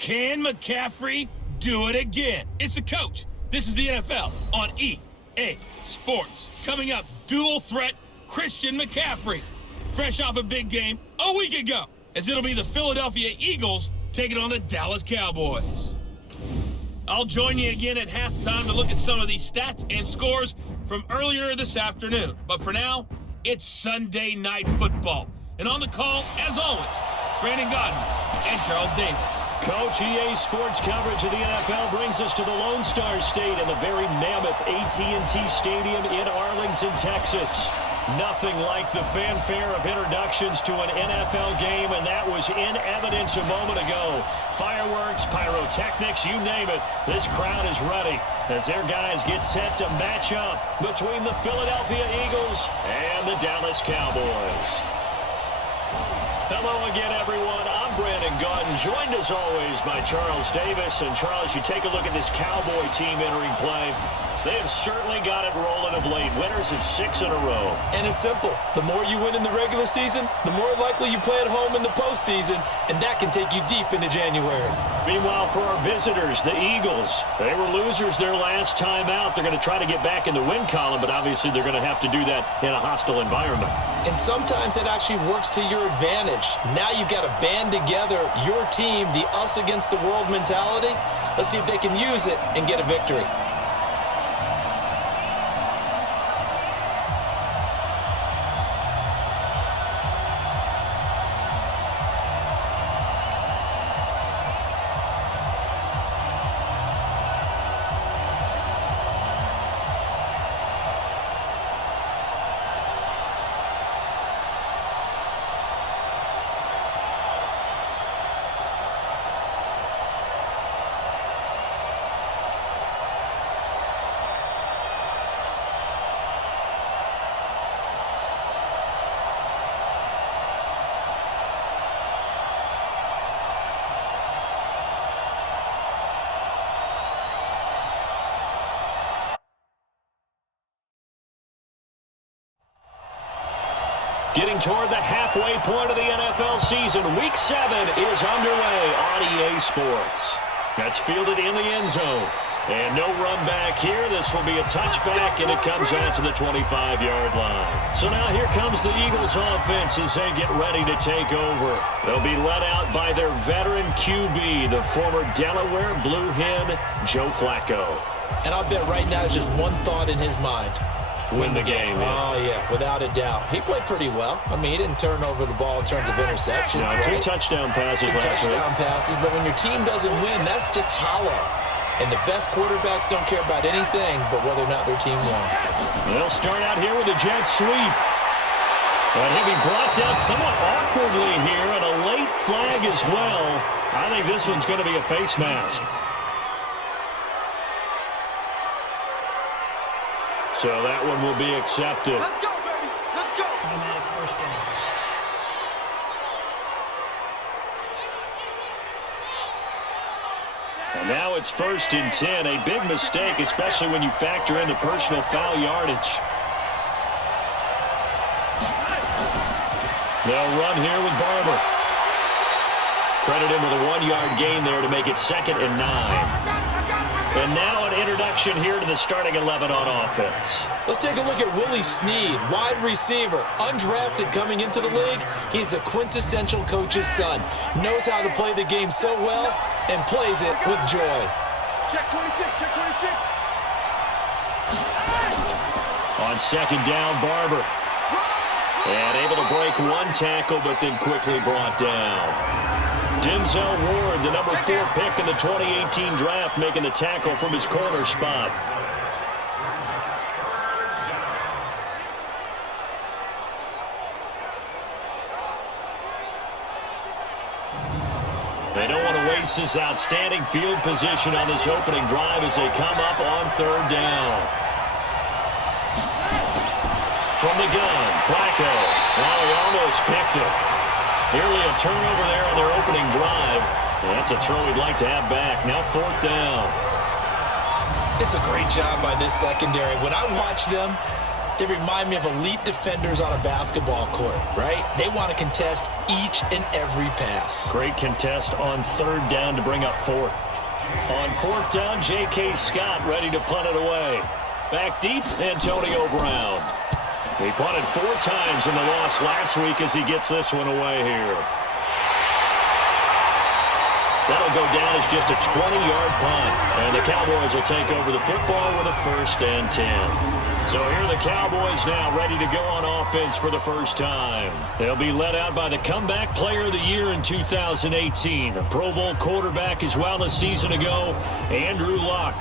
Can McCaffrey do it again? It's the coach. This is the NFL on EA Sports. Coming up, dual threat Christian McCaffrey. Fresh off a big game a week ago, as it'll be the Philadelphia Eagles taking on the Dallas Cowboys. I'll join you again at halftime to look at some of these stats and scores from earlier this afternoon. But for now, it's Sunday Night Football. And on the call, as always, Brandon Godden and Charles Davis. Coach, EA Sports coverage of the NFL brings us to the Lone Star State and the very mammoth AT&T Stadium in Arlington, Texas. Nothing like the fanfare of introductions to an NFL game, and that was in evidence a moment ago. Fireworks, pyrotechnics, you name it. This crowd is ready as their guys get set to match up between the Philadelphia Eagles and the Dallas Cowboys. Hello again, everyone. I'm Brandon Godden, joined as always by Charles Davis. And Charles, you take a look at this Cowboy team entering play. They have certainly got it rolling of late. Winners in 6 in a row. And it's simple. The more you win in the regular season, the more likely you play at home in the postseason, and that can take you deep into January. Meanwhile, for our visitors, the Eagles, they were losers their last time out. They're going to try to get back in the win column, but obviously they're going to have to do that in a hostile environment. And sometimes it actually works to your advantage. Now you've got to band together your team, the us against the world mentality. Let's see if they can use it and get a victory. Getting toward the halfway point of the NFL season, Week 7 is underway on EA Sports. That's fielded in the end zone. And no run back here. This will be a touchback, and it comes out to the 25-yard line. So now here comes the Eagles offense as they get ready to take over. They'll be led out by their veteran QB, the former Delaware Blue Hen, Joe Flacco. And I'll bet right now just one thought in his mind. Win the game. Oh, yeah, without a doubt. He played pretty well. I mean, he didn't turn over the ball in terms of interceptions. No, right? 2 touchdown passes last week. 2 touchdown passes, but when your team doesn't win, that's just hollow. And the best quarterbacks don't care about anything but whether or not their team won. They'll start out here with a jet sweep. But he'll be brought down somewhat awkwardly here, and a late flag as well. I think this one's going to be a face mask. So that one will be accepted. Let's go, baby. Let's go. Automatic first down. And now it's 1st and 10. A big mistake, especially when you factor in the personal foul yardage. They'll run here with Barber. Credit him with a 1-yard gain there to make it 2nd and 9. And now an introduction here to the starting 11 on offense. Let's take a look at Willie Snead, wide receiver, undrafted coming into the league. He's the quintessential coach's son. Knows how to play the game so well and plays it with joy. Check 26, check 26. On 2nd down, Barber. And able to break 1 tackle, but then quickly brought down. Denzel Ward, the number 4 pick in the 2018 draft, making the tackle from his corner spot. They don't want to waste this outstanding field position on this opening drive as they come up on 3rd down. From the gun, Flacco. Oh, he almost picked it. Nearly a turnover there on their opening drive. And that's a throw he'd like to have back. Now 4th down. It's a great job by this secondary. When I watch them, They remind me of elite defenders on a basketball court, right? They want to contest each and every pass. Great contest on third down to bring up fourth. On fourth down, J.K. Scott ready to punt it away. Back deep, Antonio Brown. He punted 4 times in the loss last week as he gets this one away here. That'll go down as just a 20-yard punt. And the Cowboys will take over the football with a 1st and 10. So here are the Cowboys now ready to go on offense for the first time. They'll be led out by the comeback player of the year in 2018. A Pro Bowl quarterback as well a season ago, Andrew Luck.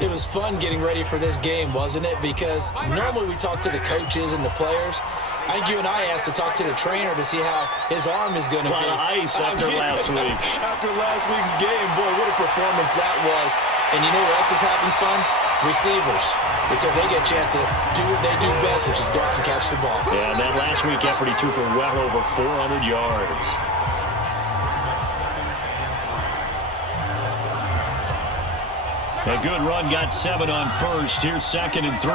It was fun getting ready for this game, wasn't it? Because normally we talk to the coaches and the players. I think you and I asked to talk to the trainer to see how his arm is going to be. A lot of ice after last week. After last week's game, boy, what a performance that was. And you know who else is having fun? Receivers. Because they get a chance to do what they do best, which is go out and catch the ball. Yeah, and that last week effort, he threw for well over 400 yards. A good run, got 7 on first. Here's 2nd and 3.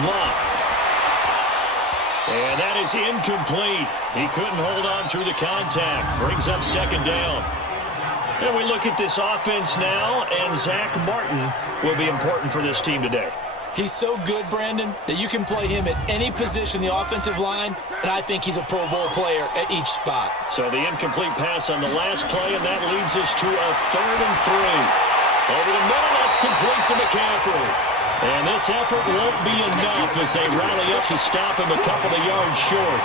Luck. And that is incomplete. He couldn't hold on through the contact. Brings up 2nd down. And we look at this offense now, and Zach Martin will be important for this team today. He's so good, Brandon, that you can play him at any position in the offensive line, and I think he's a Pro Bowl player at each spot. So the incomplete pass on the last play, and that leads us to a 3rd and 3. Over the middle, that's complete to McCaffrey. And this effort won't be enough as they rally up to stop him a couple of yards short.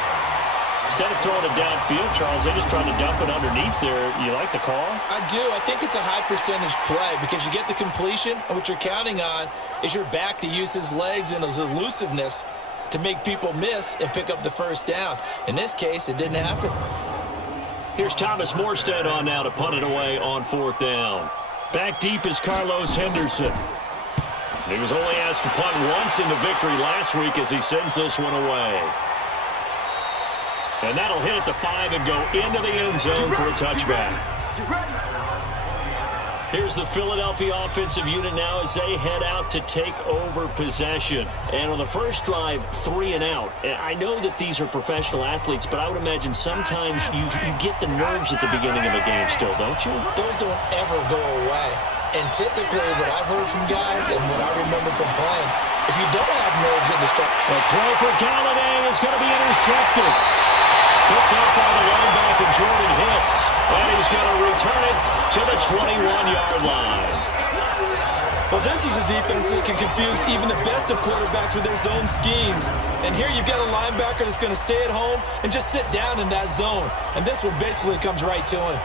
Instead of throwing it downfield, Charles, they just tried to dump it underneath there. You like the call? I do. I think it's a high percentage play because you get the completion, and what you're counting on is your back to use his legs and his elusiveness to make people miss and pick up the 1st down. In this case, it didn't happen. Here's Thomas Morstead on now to punt it away on 4th down. Back deep is Carlos Henderson. He was only asked to punt once in the victory last week as he sends this one away. And that'll hit at the 5 and go into the end zone for a touchback. Here's the Philadelphia offensive unit now as they head out to take over possession. And on the first drive, 3 and out. And I know that these are professional athletes, but I would imagine sometimes you get the nerves at the beginning of a game still, don't you? Those don't ever go away. And typically what I've heard from guys and what I remember from playing, if you don't have nerves at the start. The throw for Galladay is going to be intercepted. Picked up by the linebacker, Jordan Hicks. And he's going to return it to the 21-yard line. Well, this is a defense that can confuse even the best of quarterbacks with their zone schemes. And here you've got a linebacker that's going to stay at home and just sit down in that zone. And this one basically comes right to him.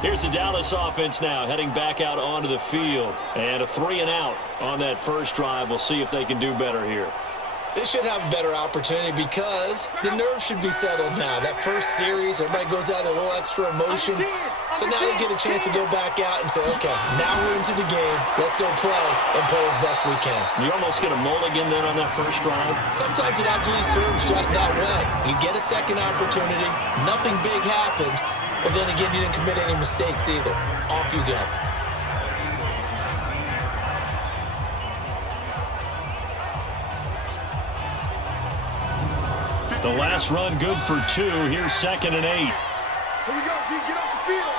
Here's the Dallas offense now heading back out onto the field. And a 3 and out on that first drive. We'll see if they can do better here. They should have a better opportunity because the nerves should be settled now. That first series, everybody goes out a little extra emotion. So now they get a chance to go back out and say, okay, now we're into the game. Let's go play and play as best we can. You almost get a mulligan then on that first drive. Sometimes it absolutely serves that way. You get a second opportunity. Nothing big happened. But then again, you didn't commit any mistakes either. Off you go. The last run good for 2. Here's 2nd and 8. Here we go, D. Get off the field.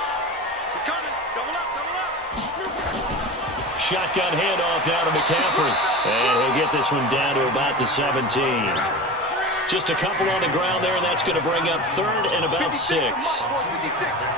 He's coming. Double up, double up. Shotgun handoff now to McCaffrey. And he'll get this one down to about the 17. Just a couple on the ground there, and that's going to bring up 3rd and about 6.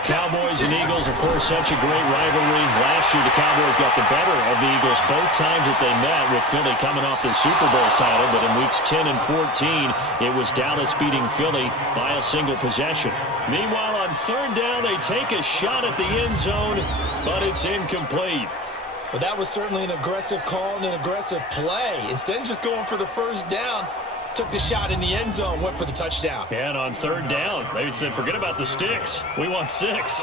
Cowboys and Eagles, of course, such a great rivalry. Last year, the Cowboys got the better of the Eagles both times that they met, with Philly coming off the Super Bowl title. But in weeks 10 and 14, it was Dallas beating Philly by a single possession. Meanwhile, on 3rd down, they take a shot at the end zone, but it's incomplete. Well, that was certainly an aggressive call and an aggressive play. Instead of just going for the first down, took the shot in the end zone, went for the touchdown. And on 3rd down, they said, forget about the sticks. We want 6.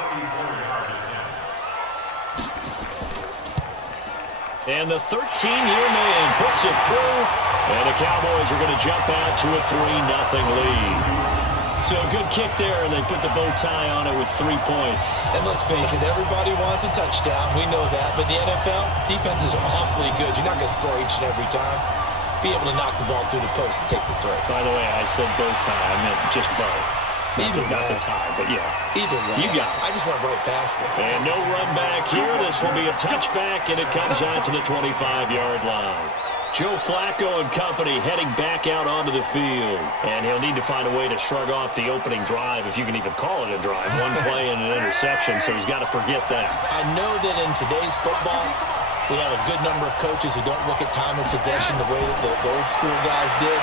And the 13-year man puts it through, and the Cowboys are going to jump out to a 3-0 lead. So So good kick there, and they put the bow tie on it with 3 points. And let's face it, everybody wants a touchdown. We know that. But the NFL, defenses are awfully good. You're not going to score each and every time. Be able to knock the ball through the post and take the throw. By the way, I said bow tie. I meant just bow. Not the tie, but yeah. Either way. You got it. I just went right past it. And no run back here. This will be a touchback, and it comes out to the 25-yard line. Joe Flacco and company heading back out onto the field. And he'll need to find a way to shrug off the opening drive, if you can even call it a drive. One play and an interception, so he's got to forget that. I know that in today's football, we have a good number of coaches who don't look at time of possession the way that the old school guys did.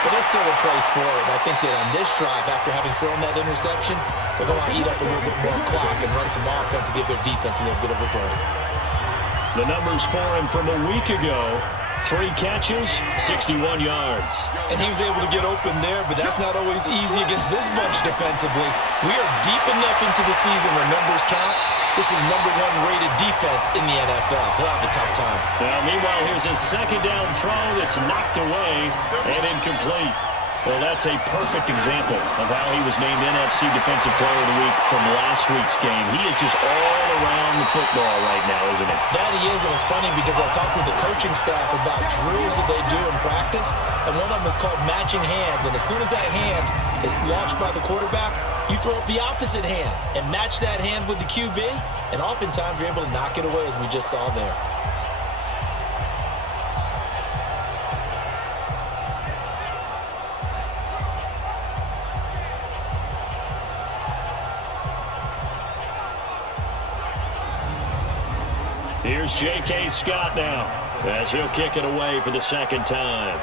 But there's still a place for it. And I think that on this drive, after having thrown that interception, they're going to eat up a little bit more clock and run some offense and give their defense a little bit of a break. The numbers for him from a week ago. 3 catches, 61 yards. And he was able to get open there, but that's not always easy against this bunch defensively. We are deep enough into the season where numbers count. This is #1 rated defense in the NFL. He'll have a tough time. Now, meanwhile, here's a second down throw that's knocked away and incomplete. Well, that's a perfect example of how he was named NFC Defensive Player of the Week from last week's game. He is just all around the football right now, isn't he? That he is, and it's funny because I talked with the coaching staff about drills that they do in practice, and one of them is called matching hands. And as soon as that hand is launched by the quarterback, you throw up the opposite hand and match that hand with the QB, and oftentimes you're able to knock it away, as we just saw there. Here's J.K. Scott now as he'll kick it away for the second time.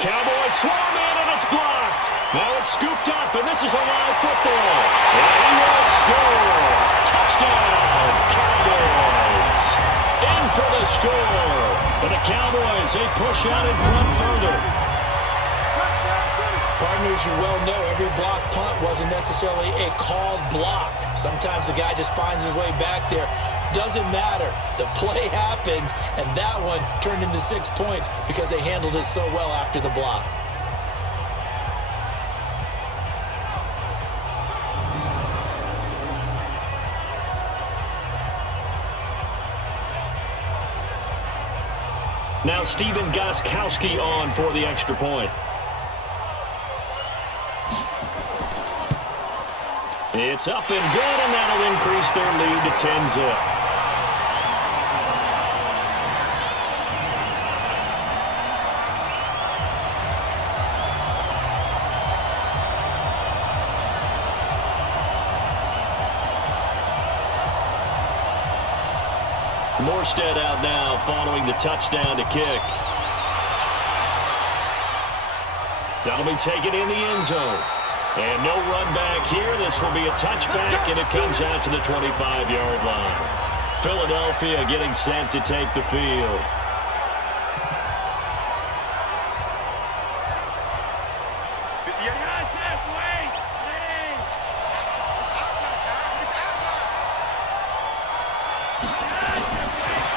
Cowboys swarm in, and it's blocked. Now it's scooped up, and this is a live football. And he will score. Touchdown, Cowboys. In for the score. And the Cowboys, they push out in front further. Partners, you well know every block punt wasn't necessarily a called block. Sometimes the guy just finds his way back there. Doesn't matter. The play happens, and that one turned into 6 points because they handled it so well after the block. Now Steven Gostkowski on for the extra point. It's up and good, and that'll increase their lead to 10-zip. Morstead out now following the touchdown to kick. That'll be taken in the end zone. And no run back here. This will be a touchback, and it comes out to the 25-yard line. Philadelphia getting set to take the field.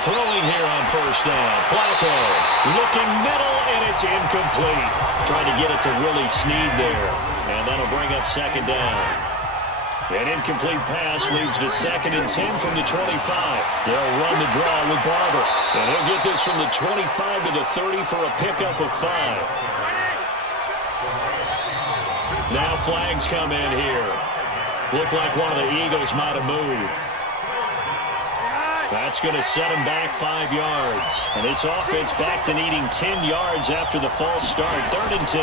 Throwing here on first down. Flacco looking middle, and it's incomplete. Trying to get it to Willie Snead there. And that'll bring up second down. An incomplete pass leads to 2nd and 10 from the 25. They'll run the draw with Barber. And he'll get this from the 25 to the 30 for a pickup of 5. Now flags come in here. Looked like one of the Eagles might have moved. That's going to set him back 5 yards. And this offense back to needing 10 yards after the false start. 3rd and 10.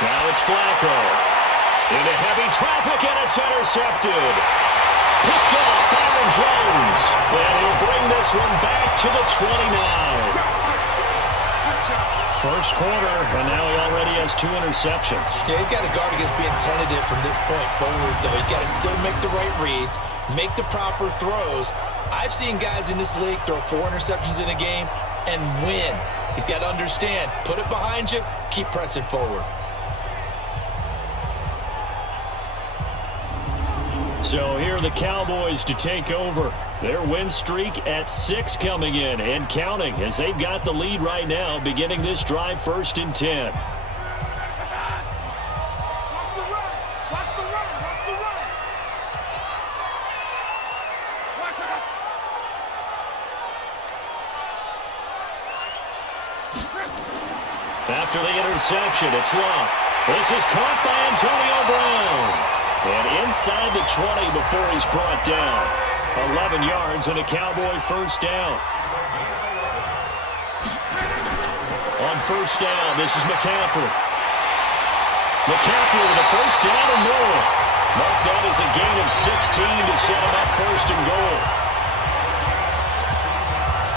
Now it's Flacco. Into heavy traffic, and it's intercepted. Picked off Aaron Jones. And he'll bring this one back to the 29. First quarter, and now he already has 2 interceptions. Yeah, he's got to guard against being tentative from this point forward, though. He's got to still make the right reads, make the proper throws. I've seen guys in this league throw 4 interceptions in a game and win. He's got to understand, put it behind you, keep pressing forward. So here are the Cowboys to take over. Their win streak at 6 coming in and counting as they've got the lead right now beginning this drive 1st and 10. After the interception, it's Love. This is caught by Antonio Brown. And inside the 20 before he's brought down. 11 yards and a Cowboy first down. On first down, this is McCaffrey. McCaffrey with a first down and more. Mark that as a gain of 16 to set him up first and goal.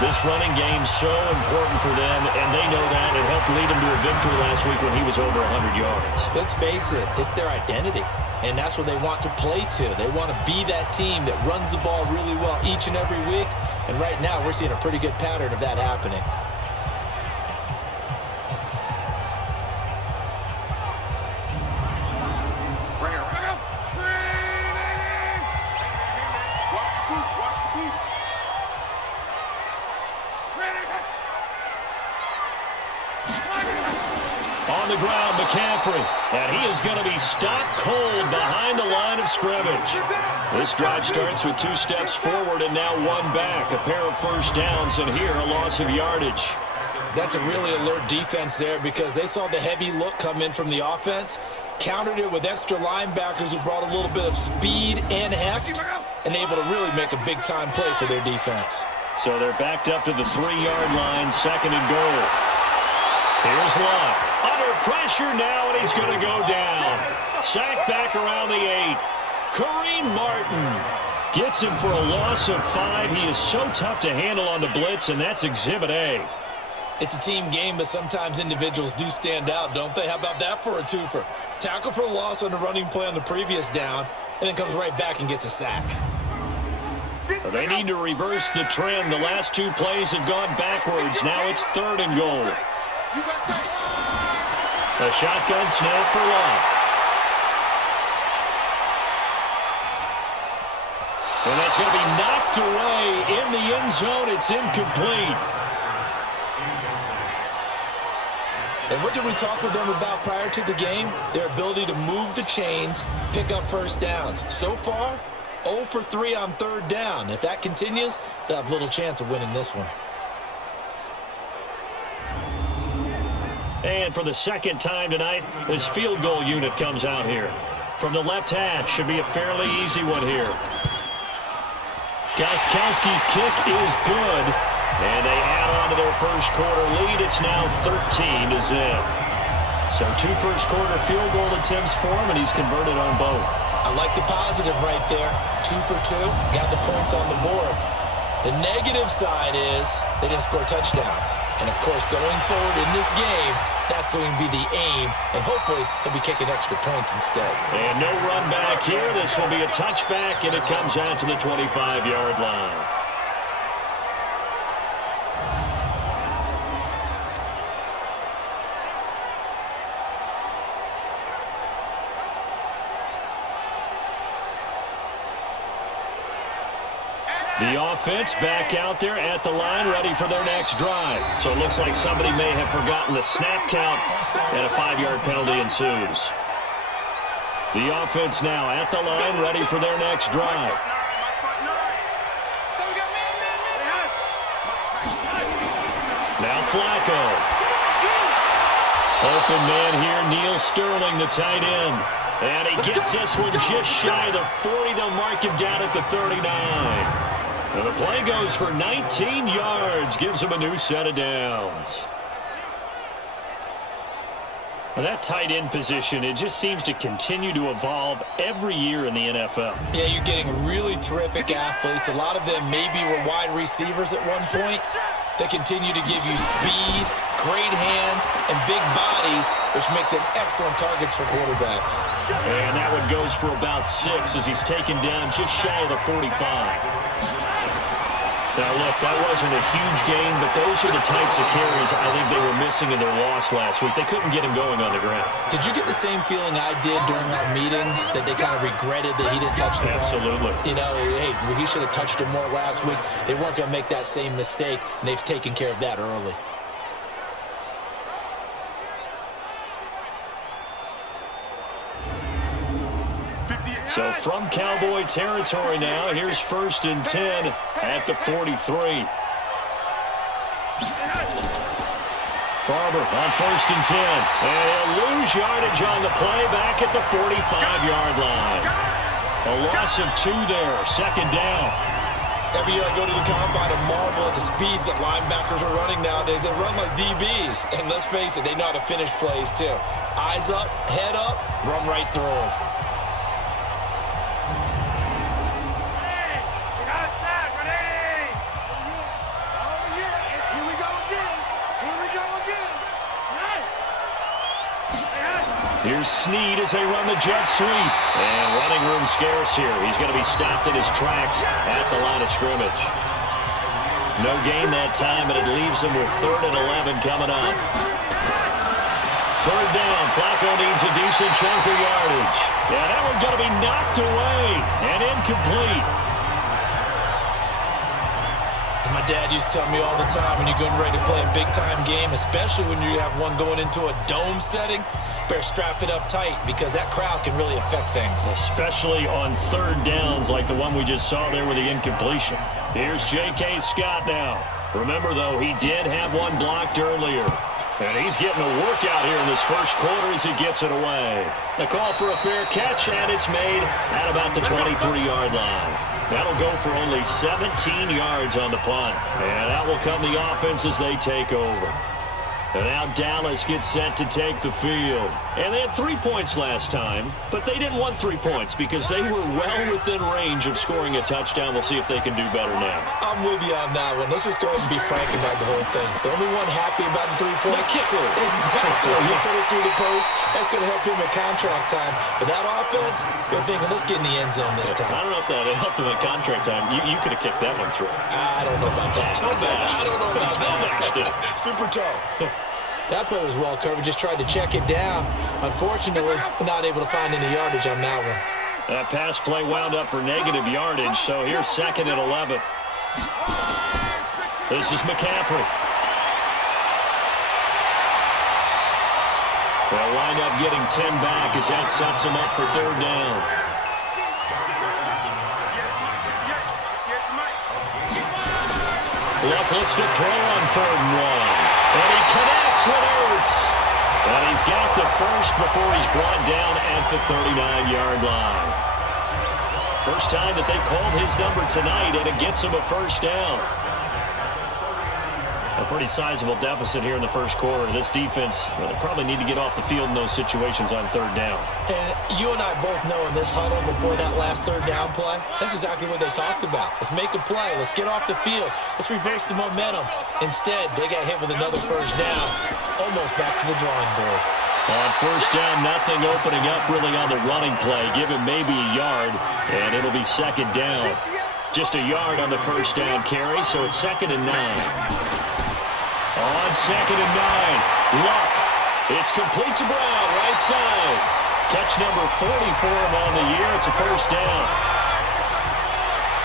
This running game's so important for them, and they know that. It helped lead them to a victory last week when he was over 100 yards. Let's face it, it's their identity, and that's what they want to play to. They want to be that team that runs the ball really well each and every week, and right now we're seeing a pretty good pattern of that happening. On the ground, McCaffrey, and he is going to be stopped cold behind the line of scrimmage. This drive starts with 2 steps forward and now 1 back. A pair of first downs, and here a loss of yardage. That's a really alert defense there because they saw the heavy look come in from the offense, countered it with extra linebackers who brought a little bit of speed and heft, and able to really make a big-time play for their defense. So they're backed up to the 3-yard line, 2nd and goal. Here's Love. Under pressure now, and he's going to go down. Sacked back around the 8. Kareem Martin gets him for a loss of 5. He is so tough to handle on the blitz, and that's Exhibit A. It's a team game, but sometimes individuals do stand out, don't they? How about that for a twofer? Tackle for a loss on the running play on the previous down, and then comes right back and gets a sack. They need to reverse the trend. The last 2 plays have gone backwards. Now it's 3rd and goal. A shotgun snap for Love. And that's going to be knocked away in the end zone. It's incomplete. And what did we talk with them about prior to the game? Their ability to move the chains, pick up first downs. So far, 0 for 3 on 3rd down. If that continues, they'll have little chance of winning this one. And for the 2nd time tonight, this field goal unit comes out here. From the left hash, should be a fairly easy one here. Gostkowski's kick is good, and they add on to their first quarter lead. It's now 13-0. So 2 first-quarter field goal attempts for him, and he's converted on both. I like the positive right there. 2 for 2, got the points on the board. The negative side is they didn't score touchdowns. And, of course, going forward in this game, that's going to be the aim. And hopefully they'll be kicking extra points instead. And no run back here. This will be a touchback, and it comes out to the 25-yard line. The offense back out there at the line, ready for their next drive. So it looks like somebody may have forgotten the snap count, and a 5-yard penalty ensues. The offense now at the line, ready for their next drive. Now Flacco. Open man here, Neil Sterling, the tight end. And he gets this one just shy of the 40. They'll mark him down at the 39. And the play goes for 19 yards, gives him a new set of downs. Well, that tight end position, it just seems to continue to evolve every year in the NFL. Yeah, you're getting really terrific athletes. A lot of them maybe were wide receivers at one point. They continue to give you speed, great hands, and big bodies, which make them excellent targets for quarterbacks. And that one goes for about 6 as he's taken down just shy of the 45. Now, look, that wasn't a huge gain, but those are the types of carries I think they were missing in their loss last week. They couldn't get him going on the ground. Did you get the same feeling I did during our meetings, that they kind of regretted that he didn't touch the ball? Absolutely. You know, hey, he should have touched him more last week. They weren't going to make that same mistake, and they've taken care of that early. So from Cowboy territory now, here's 1st and 10 at the 43. Barber on 1st and 10. And he'll lose yardage on the play back at the 45-yard line. A loss of 2 there, 2nd down. Every year I go to the combine and marvel at the speeds that linebackers are running nowadays. They run like DBs. And let's face it, they know how to finish plays too. Eyes up, head up, run right through them. Here's Snead as they run the jet sweep. And running room scarce here. He's going to be stopped in his tracks at the line of scrimmage. No gain that time, and it leaves him with 3rd and 11 coming up. 3rd down. Flacco needs a decent chunk of yardage. Yeah, that one's going to be knocked away and incomplete. As my dad used to tell me all the time, when you're getting ready to play a big-time game, especially when you have one going into a dome setting, better strap it up tight because that crowd can really affect things. Especially on 3rd downs like the one we just saw there with the incompletion. Here's J.K. Scott now. Remember, though, he did have one blocked earlier. And he's getting a workout here in this first quarter as he gets it away. The call for a fair catch, and it's made at about the 23-yard line. That'll go for only 17 yards on the punt. And that will come the offense as they take over. And now Dallas gets set to take the field. And they had 3 points last time, but they didn't want 3 points because they were well within range of scoring a touchdown. We'll see if they can do better now. I'm with you on that one. Let's just go ahead and be frank about the whole thing. The only one happy about the 3-point kicker. Exactly. He put it through the post. That's going to help him at contract time. But that offense, they're thinking, let's get in the end zone this time. I don't know if that helped him at contract time. You could have kicked that one through. I don't know about that. I don't know about that. Super toe. That play was well covered. Just tried to check it down. Unfortunately, not able to find any yardage on that one. That pass play wound up for negative yardage, so here's 2nd and 11. This is McCaffrey. They'll wind up getting 10 back as that sets him up for 3rd down. Luck looks to throw on 3rd and 1. And he connects with Ertz. And he's got the first before he's brought down at the 39-yard line. First time that they called his number tonight, and it gets him a first down. A pretty sizable deficit here in the first quarter. This defense will probably need to get off the field in those situations on 3rd down. And you and I both know in this huddle before that last 3rd down play, that's exactly what they talked about. Let's make a play. Let's get off the field. Let's reverse the momentum. Instead, they got hit with another first down, almost back to the drawing board. On 1st down, nothing opening up really on the running play. Give him maybe a yard, and it'll be 2nd down. Just a yard on the 1st down carry, so it's 2nd and 9. On 2nd and 9, Luck. It's complete to Brown, right side. Catch number 40 for him on the year. It's a first down.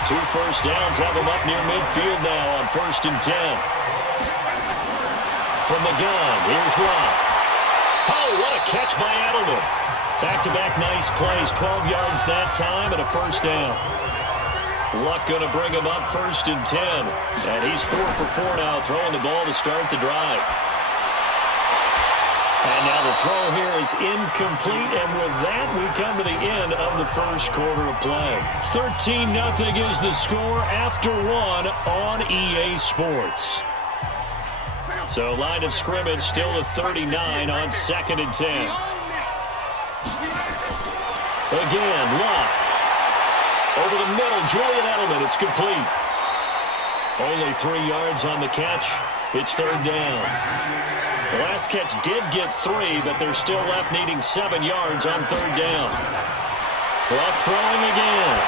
2 first downs have him up near midfield now on 1st and 10. From the gun, here's Luck. Oh, what a catch by Edelman. Back-to-back nice plays, 12 yards that time and a first down. Luck going to bring him up 1st and 10. And he's 4 for 4 now, throwing the ball to start the drive. And now the throw here is incomplete. And with that, we come to the end of the first quarter of play. 13-0 is the score after 1 on EA Sports. So line of scrimmage still at 39 on 2nd and 10. Again, Luck. Over the middle, Julian Edelman. It's complete. Only 3 yards on the catch. It's 3rd down. The last catch did get 3, but they're still left needing 7 yards on 3rd down. Luck throwing again.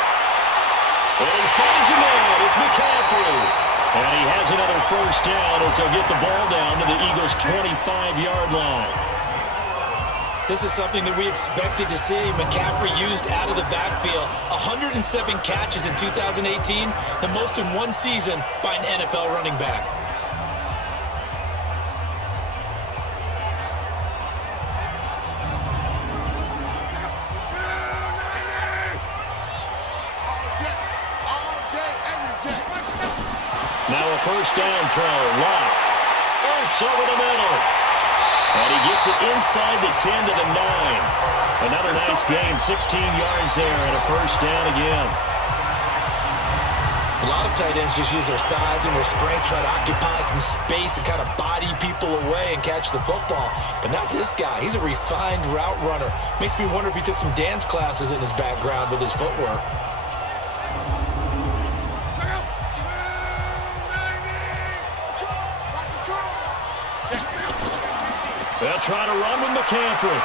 And he finds a man. It's McCaffrey. And he has another first down as they'll get the ball down to the Eagles' 25-yard line. This is something that we expected to see. McCaffrey used out of the backfield. 107 catches in 2018, the most in one season by an NFL running back. Now a first down throw. Luck. Ertz over the middle. And he gets it inside the 10 to the 9. Another nice gain, 16 yards there, and a first down again. A lot of tight ends just use their size and their strength, try to occupy some space and kind of body people away and catch the football. But not this guy. He's a refined route runner. Makes me wonder if he took some dance classes in his background with his footwork. They'll try to run with McCaffrey.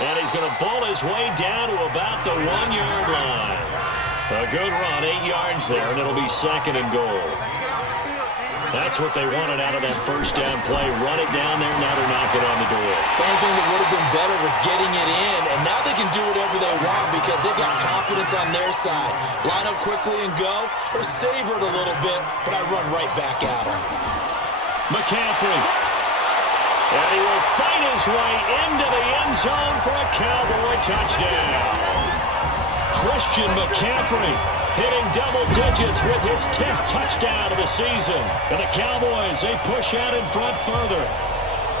And he's going to ball his way down to about the 1-yard line. A good run, 8 yards there, and it'll be second and goal. That's what they wanted out of that first down play. Run it down there, now they're knocking on the door. The only thing that would have been better was getting it in, and now they can do whatever they want because they've got confidence on their side. Line up quickly and go, or savor it a little bit, but I run right back at him. McCaffrey. And he will fight his way into the end zone for a Cowboy touchdown. Christian McCaffrey hitting double digits with his 10th touchdown of the season. And the Cowboys, they push out in front further.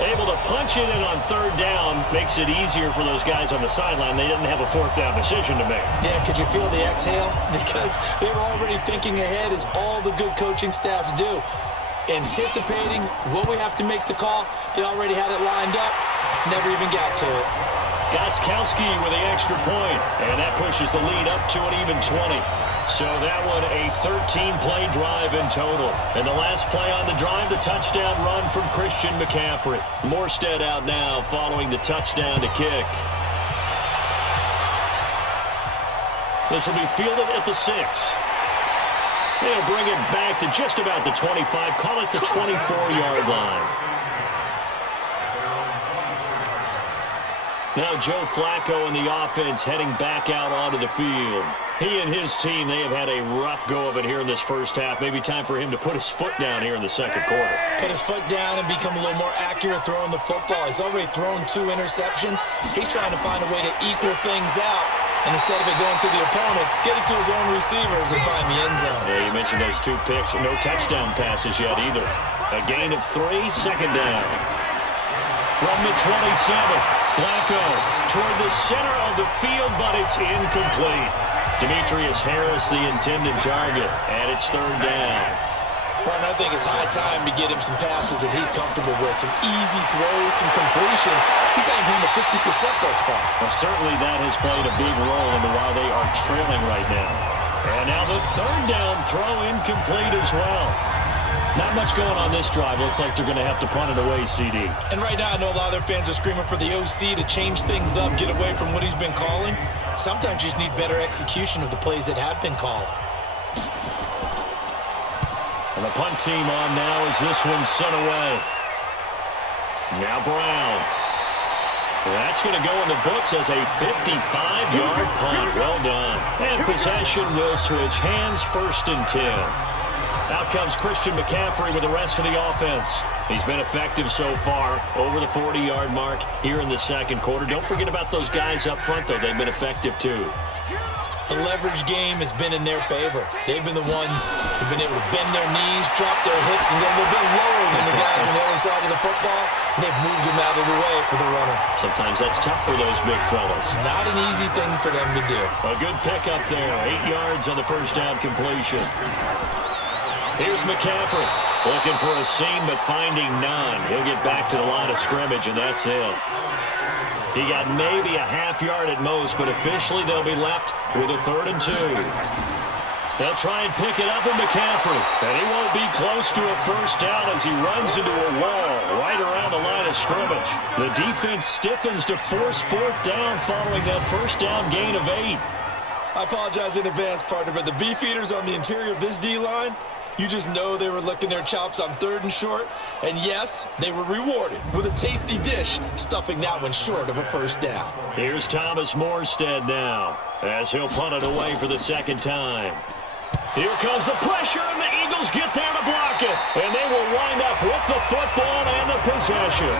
Able to punch it in on third down makes it easier for those guys on the sideline. They didn't have a fourth down decision to make. Yeah, could you feel the exhale? Because they were already thinking ahead, as all the good coaching staffs do. Anticipating what we have to make the call. They already had it lined up. Never even got to it. Gostkowski with the extra point, and that pushes the lead up to an even 20. So that one a 13-play drive in total. And the last play on the drive, the touchdown run from Christian McCaffrey. Morstead out now following the touchdown to kick. This will be fielded at the 6. They'll bring it back to just about the 25, call it the 24-yard line. Now Joe Flacco and the offense heading back out onto the field. He and his team, they have had a rough go of it here in this first half. Maybe time for him to put his foot down here in the second quarter. Put his foot down and become a little more accurate throwing the football. He's already thrown 2 interceptions. He's trying to find a way to equal things out. And instead of it going to the opponents, get it to his own receivers and find the end zone. Yeah, you mentioned those 2 picks. No touchdown passes yet either. A gain of 3, second down. From the 27, Flacco toward the center of the field, but it's incomplete. Demetrius Harris, the intended target, and it's third down. Brian, I think it's high time to get him some passes that he's comfortable with, some easy throws, some completions. He's not even at 50% thus far. Well, certainly that has played a big role into why they are trailing right now. And now the third down throw incomplete as well. Not much going on this drive. Looks like they're going to have to punt it away, CD. And right now, I know a lot of their fans are screaming for the OC to change things up, get away from what he's been calling. Sometimes you just need better execution of the plays that have been called. And the punt team on now as this one's sent away. Now Brown. That's going to go in the books as a 55-yard punt. Well done. And possession will switch hands, first and 10. Out comes Christian McCaffrey with the rest of the offense. He's been effective so far, over the 40-yard mark here in the second quarter. Don't forget about those guys up front, though. They've been effective, too. The leverage game has been in their favor. They've been the ones who've been able to bend their knees, drop their hips, and get a little bit lower than the guys on the other side of the football. And they've moved them out of the way for the runner. Sometimes that's tough for those big fellas. Not an easy thing for them to do. A good pickup there. 8 yards on the first down completion. Here's McCaffrey. Looking for a seam, but finding none. He'll get back to the line of scrimmage, and that's it. He got maybe a half yard at most, but officially they'll be left with a 3rd and 2. They'll try and pick it up with McCaffrey, and he won't be close to a first down as he runs into a wall right around the line of scrimmage. The defense stiffens to force 4th down following that first down gain of 8. I apologize in advance, partner, but the beefeaters on the interior of this D-line, you just know they were licking their chops on 3rd and short. And yes, they were rewarded with a tasty dish, stuffing that one short of a first down. Here's Thomas Morstead now, as he'll punt it away for the second time. Here comes the pressure, and the Eagles get there to block it. And they will wind up with the football and the possession.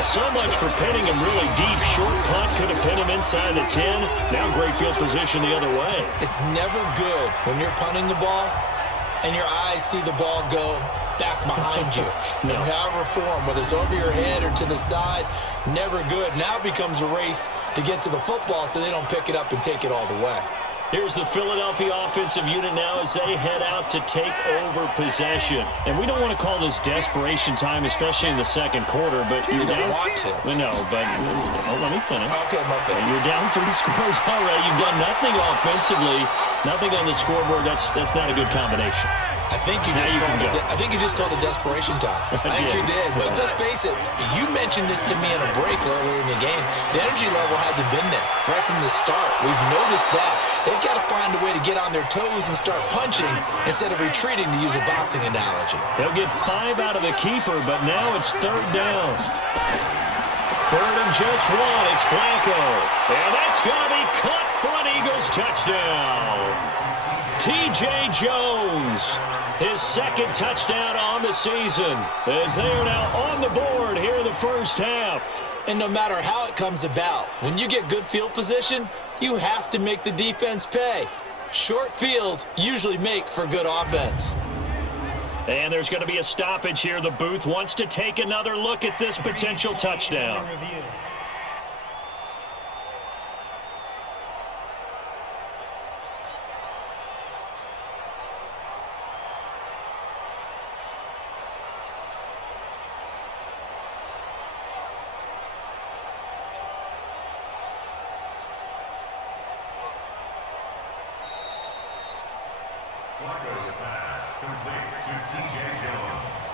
So much for pinning him really deep. Short punt could have pinned him inside the 10. Now great field position the other way. It's never good when you're punting the ball and your eyes see the ball go back behind you. In however form, whether it's over your head or to the side, never good. Now it becomes a race to get to the football so they don't pick it up and take it all the way. Here's the Philadelphia offensive unit now as they head out to take over possession. And we don't want to call this desperation time, especially in the second quarter, but You you're don't down. want to. No, but let me finish. Okay, my bad. You're down 3 scores already. You've done nothing offensively, nothing on the scoreboard. That's not a good combination. I think you just called it desperation time. I think you did. But let's face it, you mentioned this to me in a break earlier in the game. The energy level hasn't been there right from the start. We've noticed that. They've got to find a way to get on their toes and start punching instead of retreating, to use a boxing analogy. They'll get 5 out of the keeper, but now it's 3rd down. 3rd and just 1. It's Flacco. And that's going to be caught for an Eagles touchdown. T.J. Jones, his 2nd touchdown on the season, as they are now on the board here in the first half. And no matter how it comes about, when you get good field position, you have to make the defense pay. Short fields usually make for good offense. And there's going to be a stoppage here. The booth wants to take another look at this potential touchdown. Flacco's pass complete to T.J. Jones.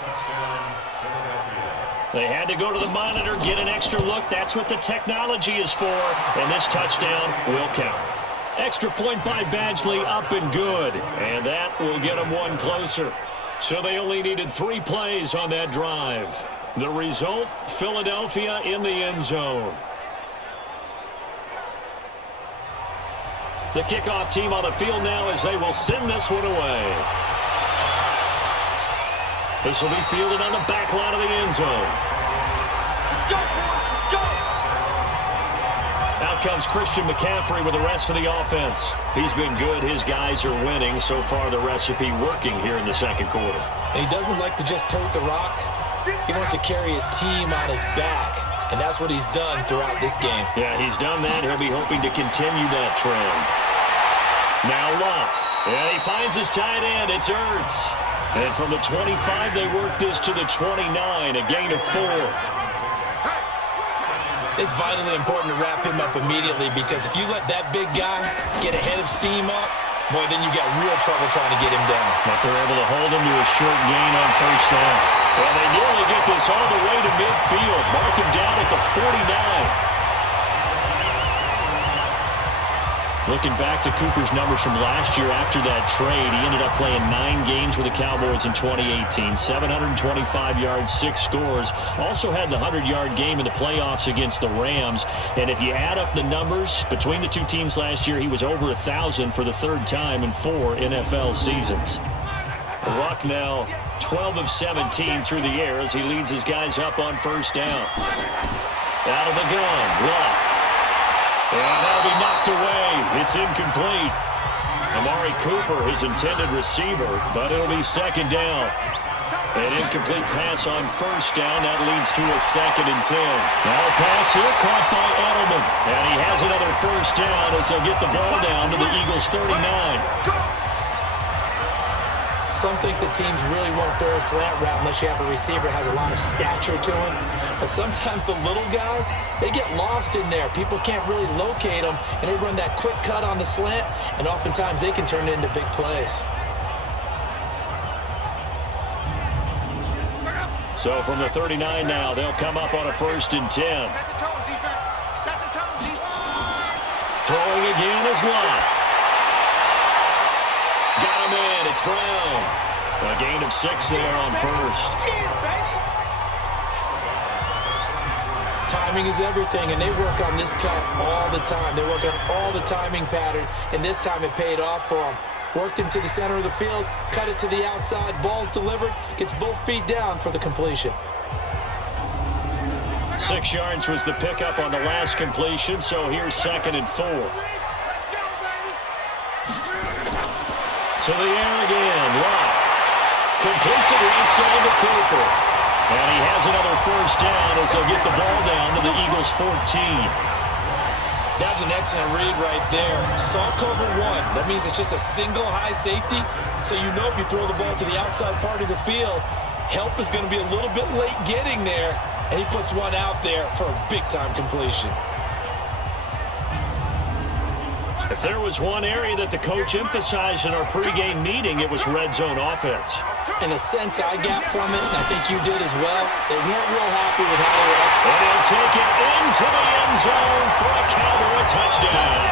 Touchdown, Philadelphia. They had to go to the monitor, get an extra look. That's what the technology is for. And this touchdown will count. Extra point by Badgley, up and good. And that will get them one closer. So they only needed 3 plays on that drive. The result, Philadelphia in the end zone. The kickoff team on the field now as they will send this one away. This will be fielded on the back line of the end zone. Go, boys, go! Out comes Christian McCaffrey with the rest of the offense. He's been good. His guys are winning. So far, the recipe working here in the second quarter. And he doesn't like to just tote the rock. He wants to carry his team on his back. And that's what he's done throughout this game. Yeah, he's done that. He'll be hoping to continue that trend. Now Lott. And he finds his tight end. It's Ertz. And from the 25, they work this to the 29, a gain of 4. It's vitally important to wrap him up immediately, because if you let that big guy get a head of steam up, boy, then you got real trouble trying to get him down. But they're able to hold him to a short gain on first down. And they nearly get this all the way to midfield. Mark him down at the 49. Looking back to Cooper's numbers from last year after that trade, he ended up playing 9 games with the Cowboys in 2018. 725 yards, 6 scores. Also had the 100-yard game in the playoffs against the Rams. And if you add up the numbers between the two teams last year, he was over 1,000 for the 3rd time in 4 NFL seasons. Luck now 12 of 17 through the air as he leads his guys up on first down. Out of the gun, Luck. And that'll be knocked away. It's incomplete. Amari Cooper, his intended receiver, but it'll be 2nd down. An incomplete pass on first down. That leads to a 2nd and 10. Now a pass here caught by Edelman. And he has another first down as they'll get the ball down to the Eagles' 39. Some think the teams really won't throw a slant route unless you have a receiver that has a lot of stature to him. But sometimes the little guys, they get lost in there. People can't really locate them, and they run that quick cut on the slant, and oftentimes they can turn it into big plays. So from the 39 now, they'll come up on a 1st and 10. Set the tone, defense. Set the tone, defense. Throwing again is Lott. Got him in. It's Brown. A gain of 6 there on first. Timing is everything, and they work on this cut all the time. They work on all the timing patterns, and this time it paid off for them. Worked him to the center of the field, cut it to the outside, ball's delivered, gets both feet down for the completion. 6 yards was the pickup on the last completion, so here's 2nd and 4. To the air again. Lott completes it It's on to Cooper. And he has another first down as they'll get the ball down to the Eagles' 14. That's an excellent read right there. Saw cover one. That means it's just a single high safety. So you know if you throw the ball to the outside part of the field, help is going to be a little bit late getting there. And he puts one out there for a big-time completion. If there was one area that the coach emphasized in our pregame meeting, it was red zone offense. In a sense, I got from it, and I think you did as well. They weren't real happy with how they were. And he'll take it into the end zone for a Cowboy touchdown.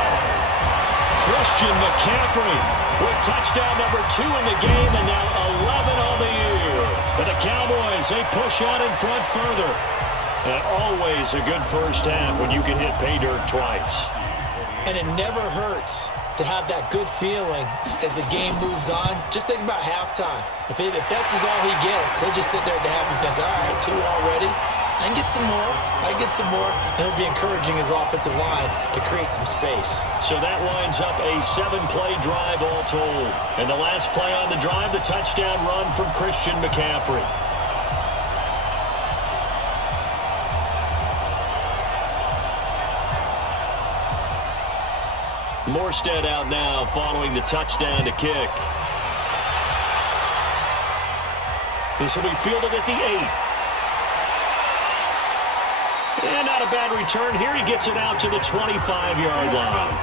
Christian McCaffrey with touchdown number 2 in the game, and now 11 on the year. For the Cowboys, they push out in front further. And always a good first half when you can hit pay dirt twice. And it never hurts to have that good feeling as the game moves on. Just think about halftime. If that's all he gets, he'll just sit there at the half and think, all right, 2 already. I can get some more. I can get some more. And it'll be encouraging his offensive line to create some space. So that winds up a 7-play drive all told. And the last play on the drive, the touchdown run from Christian McCaffrey. Morstead out now following the touchdown to kick. This will be fielded at the 8. And not a bad return here. He gets it out to the 25-yard line.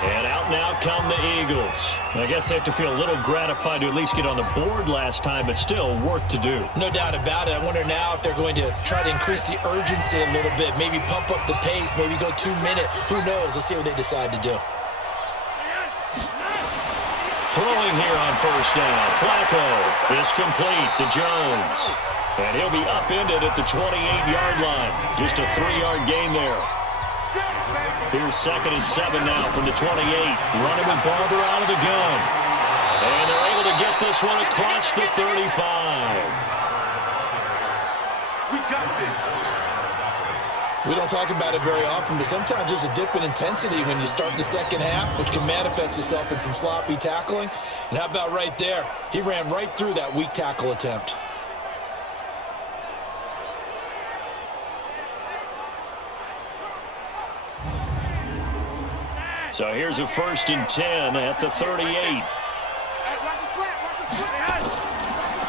And out now come the Eagles. I guess they have to feel a little gratified to at least get on the board last time, but still work to do. No doubt about it. I wonder now if they're going to try to increase the urgency a little bit, maybe pump up the pace, maybe go 2 minute. Who knows? Let's see what they decide to do. Throwing here on first down. Flacco is complete to Jones. And he'll be upended at the 28-yard line. Just a 3-yard gain there. Here's 2nd and 7 now from the 28. Running with Barber out of the gun. And they're able to get this one across the 35. We got this. We don't talk about it very often, but sometimes there's a dip in intensity when you start the second half, which can manifest itself in some sloppy tackling. And how about right there? He ran right through that weak tackle attempt. So here's a 1st and 10 at the 38.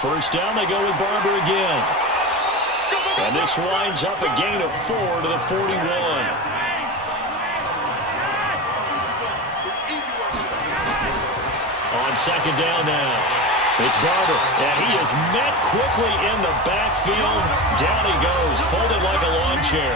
First down, they go with Barber again. And this winds up a gain of 4 to the 41. On 2nd down now, it's Barber. And he is met quickly in the backfield. Down he goes, folded like a lawn chair.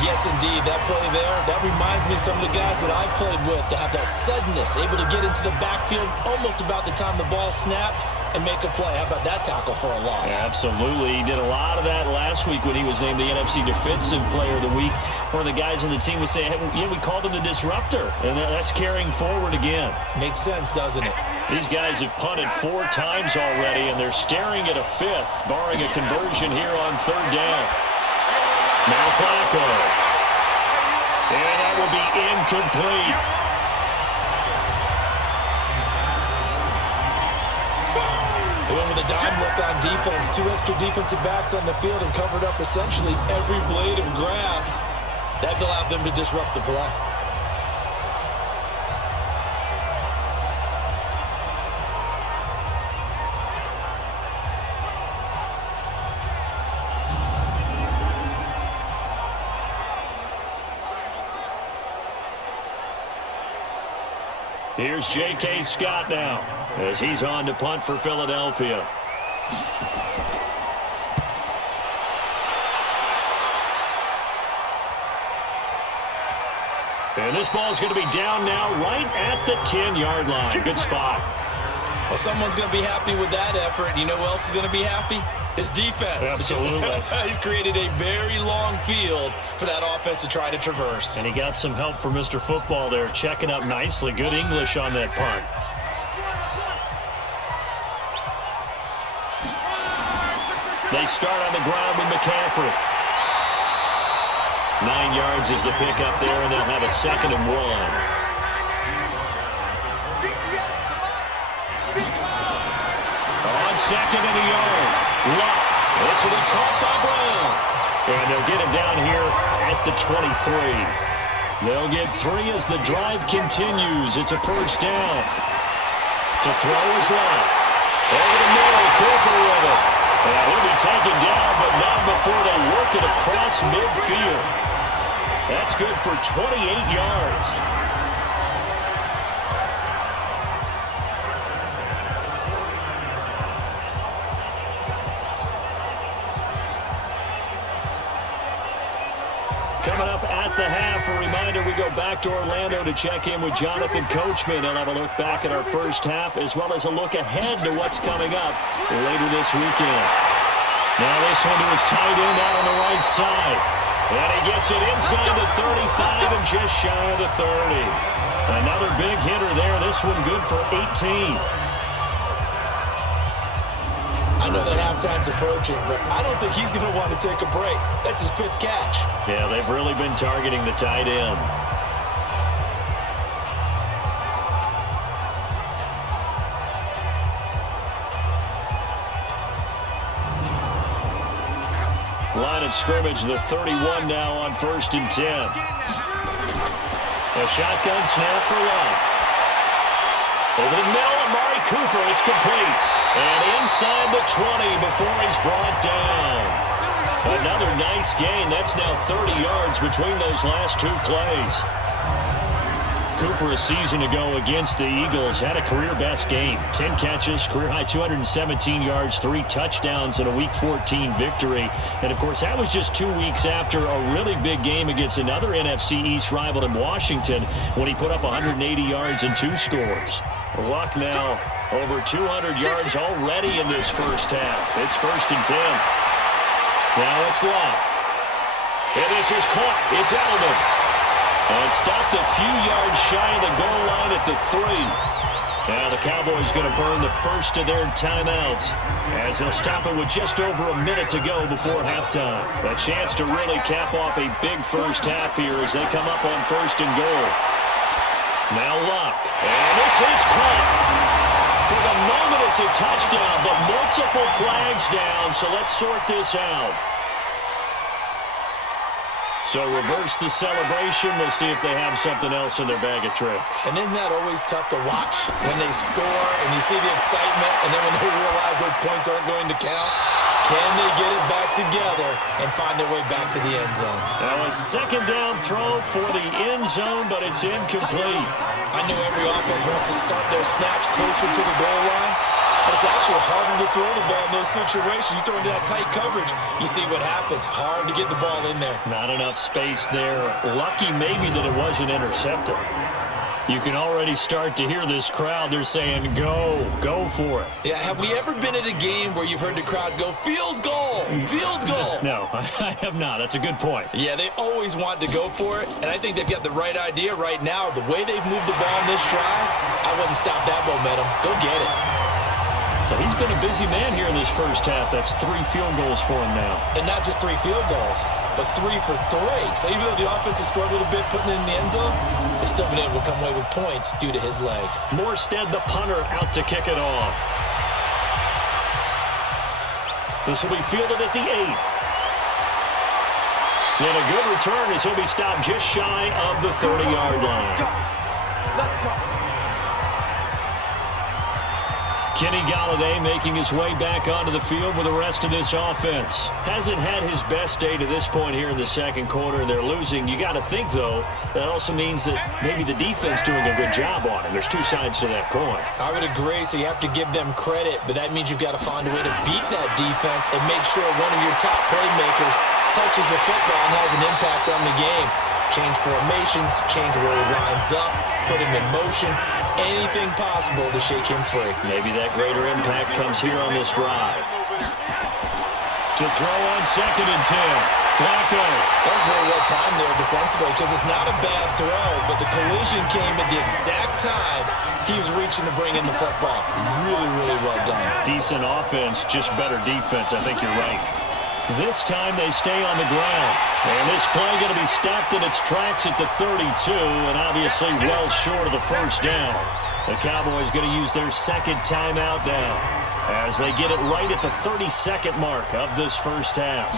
Yes, indeed. That play there, that reminds me of some of the guys that I played with to have that suddenness, able to get into the backfield almost about the time the ball snapped and make a play. How about that tackle for a loss? Yeah, absolutely. He did a lot of that last week when he was named the NFC Defensive Player of the Week. One of the guys on the team would say, hey, yeah, we called him the disruptor, and that's carrying forward again. Makes sense, doesn't it? These guys have punted 4 times already, and they're staring at a 5th, barring a conversion here on 3rd down. Now Flacco. And that will be incomplete. They went with a dime look on defense. 2 extra defensive backs on the field and covered up essentially every blade of grass. That allowed them to disrupt the play. Here's J.K. Scott now as he's on to punt for Philadelphia. And this ball's going to be down now right at the 10-yard line. Good spot. Well, someone's going to be happy with that effort. You know who else is going to be happy? His defense. Absolutely. He's created a very long field for that offense to try to traverse. And he got some help from Mr. Football there, checking up nicely. Good English on that punt. They start on the ground with McCaffrey. 9 yards is the pickup there, and they'll have a 2nd and 1. 2nd and a yard. Luck. This will be caught by Brown. And they'll get him down here at the 23. They'll get 3 as the drive continues. It's a first down. To throw is Luck. Over the middle, Cooper with it. And he'll be taken down, but not before they work it across midfield. That's good for 28 yards. Coming up at the half, a reminder, we go back to Orlando to check in with Jonathan Coachman and have a look back at our first half as well as a look ahead to what's coming up later this weekend. Now this one to his tight end out on the right side. And he gets it inside the 35 and just shy of the 30. Another big hitter there. This one good for 18. I know that halftime's approaching, but I don't think he's going to want to take a break. That's his 5th catch. Yeah, they've really been targeting the tight end. Line of scrimmage, the 31 now on 1st and 10. A shotgun snap for Luck. Over the middle, Amari Cooper, it's complete. And inside the 20 before he's brought down. Another nice gain. That's now 30 yards between those last 2 plays. Cooper a season ago against the Eagles had a career-best game. 10 catches, career-high 217 yards, 3 touchdowns in a Week 14 victory. And, of course, that was just 2 weeks after a really big game against another NFC East rival in Washington when he put up 180 yards and 2 scores. Luck now over 200 yards already in this first half. It's 1st and 10. Now it's Luck. And this is caught. It's Edelman. And stopped a few yards shy of the goal line at the 3. Now the Cowboys going to burn the first of their timeouts as they'll stop it with just over a minute to go before halftime. A chance to really cap off a big first half here as they come up on 1st and goal. Now Luck. And this is caught. For the moment, it's a touchdown, but multiple flags down, so let's sort this out. So reverse the celebration. We'll see if they have something else in their bag of tricks. And isn't that always tough to watch when they score and you see the excitement and then when they realize those points aren't going to count? Can they get it back together and find their way back to the end zone? Now a 2nd down throw for the end zone, but it's incomplete. I know every offense wants to start their snaps closer to the goal line, but it's actually harder to throw the ball in those situations. You throw into that tight coverage, you see what happens. Hard to get the ball in there. Not enough space there. Lucky maybe that it wasn't intercepted. You can already start to hear this crowd. They're saying, go for it. Yeah, have we ever been at a game where you've heard the crowd go, field goal, field goal? No, I have not. That's a good point. Yeah, they always want to go for it, and I think they've got the right idea right now. The way they've moved the ball in this drive, I wouldn't stop that momentum. Go get it. So he's been a busy man here in this first half. That's 3 field goals for him now. And not just 3 field goals, but 3 for 3. So even though the offense has struggled a bit putting it in the end zone, they've still been able to come away with points due to his leg. Morstead, the punter, out to kick it off. This will be fielded at the 8. And a good return as he'll be stopped just shy of the 30-yard line. Let's go. Kenny Golladay making his way back onto the field with the rest of this offense. Hasn't had his best day to this point here in the second quarter. They're losing. You got to think, though, that also means that maybe the defense doing a good job on it. There's 2 sides to that coin. I would agree, so you have to give them credit, but that means you've got to find a way to beat that defense and make sure one of your top playmakers touches the football and has an impact on the game. Change formations, change where he lines up, put him in motion. Anything possible to shake him free. Maybe that greater impact comes here on this drive. To throw on 2nd and 10. Flacco. That was very well timed there defensively because it's not a bad throw, but the collision came at the exact time he was reaching to bring in the football. Really, really well done. Decent offense, just better defense. I think you're right. This time they stay on the ground. And this play going to be stopped in its tracks at the 32, and obviously well short of the first down. The Cowboys going to use their 2nd timeout now. as they get it right at the 32nd mark of this first half.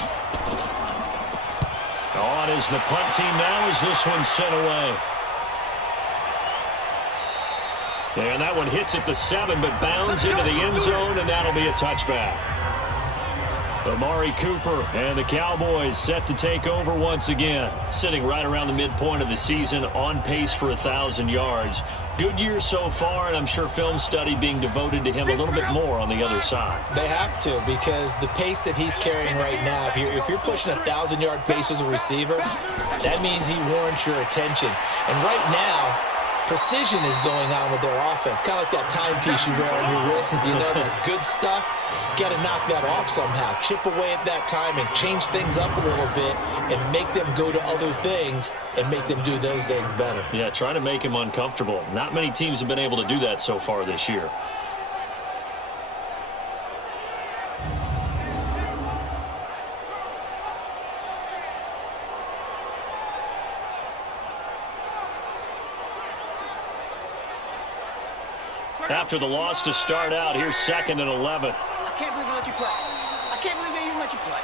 On is the punt team now as this one's sent away. And that one hits at the 7, but bounds into the end zone, and that'll be a touchback. Amari Cooper and the Cowboys set to take over once again, sitting right around the midpoint of the season, on pace for 1,000 yards. Good year so far, and I'm sure film study being devoted to him a little bit more on the other side. They have to, because the pace that he's carrying right now, if you're pushing 1,000-yard pace as a receiver, that means he warrants your attention. And right now, precision is going on with their offense. Kind of like that timepiece you wear on your wrist, you know, that good stuff. You got to knock that off somehow. Chip away at that timing, change things up a little bit, and make them go to other things and make them do those things better. Yeah, trying to make him uncomfortable. Not many teams have been able to do that so far this year. After the loss to start out, here's 2nd and 11. I can't believe they let you play. I can't believe they even let you play.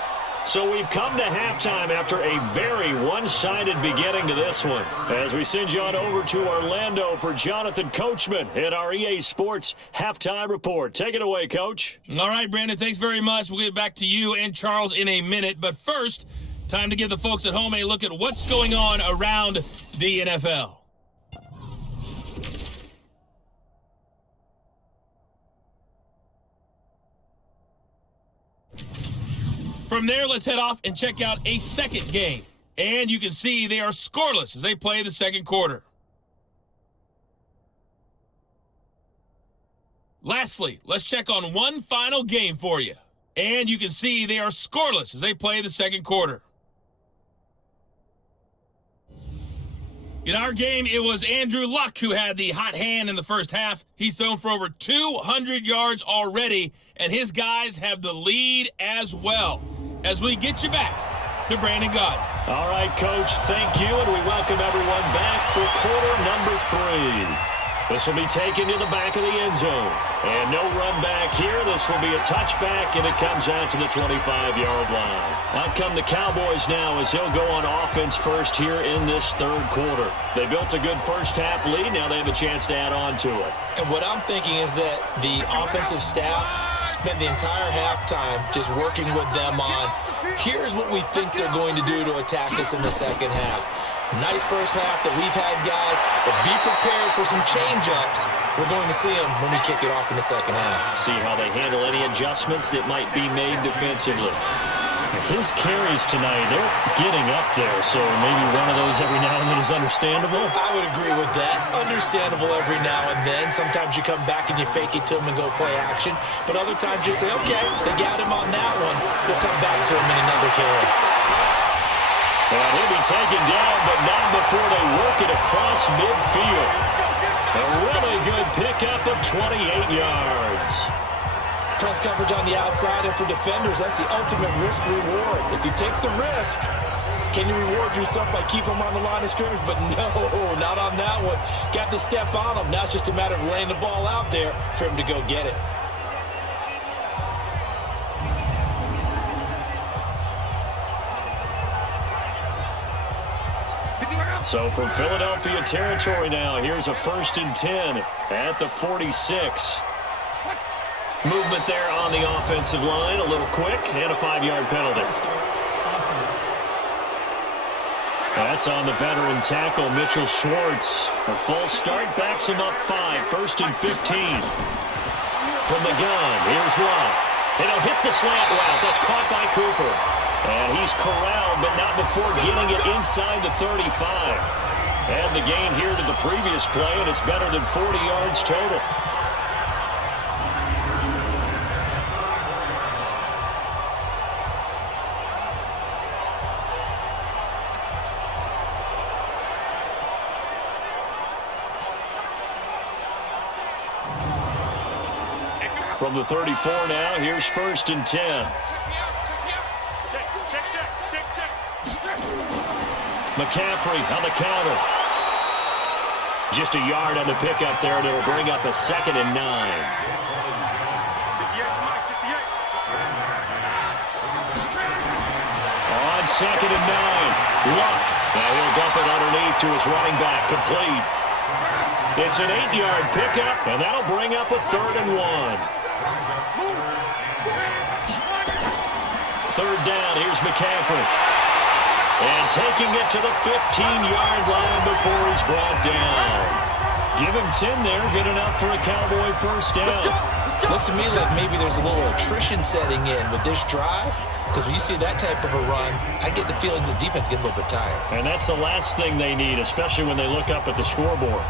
So we've come to halftime after a very one-sided beginning to this one. As we send you on over to Orlando for Jonathan Coachman in our EA Sports Halftime Report. Take it away, Coach. All right, Brandon, thanks very much. We'll get back to you and Charles in a minute. But first, time to give the folks at home a look at what's going on around the NFL. From there, let's head off and check out a second game. And you can see they are scoreless as they play the second quarter. Lastly, let's check on one final game for you. And you can see they are scoreless as they play the second quarter. In our game, it was Andrew Luck who had the hot hand in the first half. He's thrown for over 200 yards already, and his guys have the lead as well. As we get you back to Brandon Gaudin. All right, Coach, thank you, and we welcome everyone back for quarter number 3. This will be taken to the back of the end zone. And no run back here. This will be a touchback, and it comes out to the 25-yard line. Out come the Cowboys now as they'll go on offense first here in this third quarter. They built a good first-half lead. Now they have a chance to add on to it. And what I'm thinking is that the offensive staff spent the entire halftime just working with them on, here's what we think they're going to do to attack us in the second half. Nice first half that we've had, guys, but be prepared for some change-ups. We're going to see them when we kick it off in the second half. See how they handle any adjustments that might be made defensively. His carries tonight, they're getting up there, so maybe one of those every now and then is understandable. I would agree with that. Understandable every now and then. Sometimes you come back and you fake it to him and go play action, but other times you say, okay, they got him on that one. We'll come back to him in another carry. And he'll be taken down, but not before they work it across midfield. A really good pickup of 28 yards. Press coverage on the outside, and for defenders, that's the ultimate risk-reward. If you take the risk, can you reward yourself by keeping them on the line of scrimmage? But no, not on that one. Got the step on him. Now it's just a matter of laying the ball out there for him to go get it. So from Philadelphia territory now, here's a 1st and 10 at the 46. Movement there on the offensive line, a little quick, and a 5-yard penalty. That's on the veteran tackle, Mitchell Schwartz. A false start backs him up 5, 1st and 15. From the gun, here's Luck. And he'll hit the slant route. That's caught by Cooper. And he's corralled, but not before getting it inside the 35. And the gain here to the previous play, and it's better than 40 yards total. From the 34 now, here's 1st and 10. McCaffrey on the counter. Just a yard on the pickup there, and it'll bring up a 2nd and 9. Mike, 58. On 2nd and 9, Luck. Now he'll dump it underneath to his running back, complete. It's an 8-yard pickup, and that'll bring up a 3rd and 1. 3rd down, here's McCaffrey. And taking it to the 15-yard line before he's brought down. Give him 10 there, good enough for a Cowboy first down. Looks to me like maybe there's a little attrition setting in with this drive, because when you see that type of a run, I get the feeling the defense getting a little bit tired. And that's the last thing they need, especially when they look up at the scoreboard.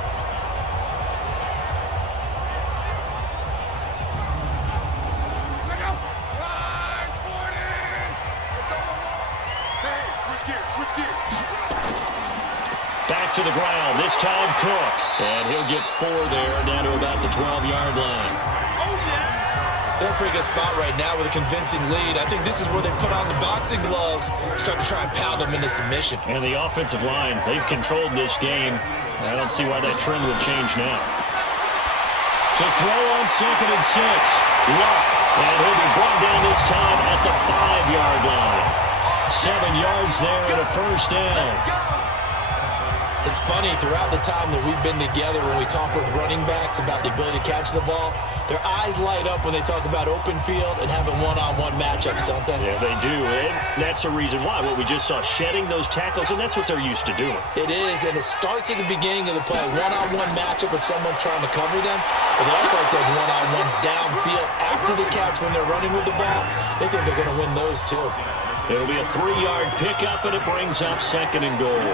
Back to the ground, this time Cook. And he'll get 4 there, down to about the 12-yard line. They're in a pretty good spot right now with a convincing lead. I think this is where they put on the boxing gloves, start to try and pound them into submission. And the offensive line, they've controlled this game. I don't see why that trend would change now. To throw on 2nd and 6, Luck. And he'll be brought down this time at the 5-yard line. 7 yards there and a first down. It's funny, throughout the time that we've been together, when we talk with running backs about the ability to catch the ball, their eyes light up when they talk about open field and having one-on-one matchups, don't they? Yeah, they do. And that's the reason why. What we just saw, shedding those tackles, and that's what they're used to doing. It is, and it starts at the beginning of the play. One-on-one matchup if someone's trying to cover them. But they also like those one-on-ones downfield after the catch when they're running with the ball. They think they're going to win those, too. It'll be a 3-yard pickup, and it brings up 2nd and goal.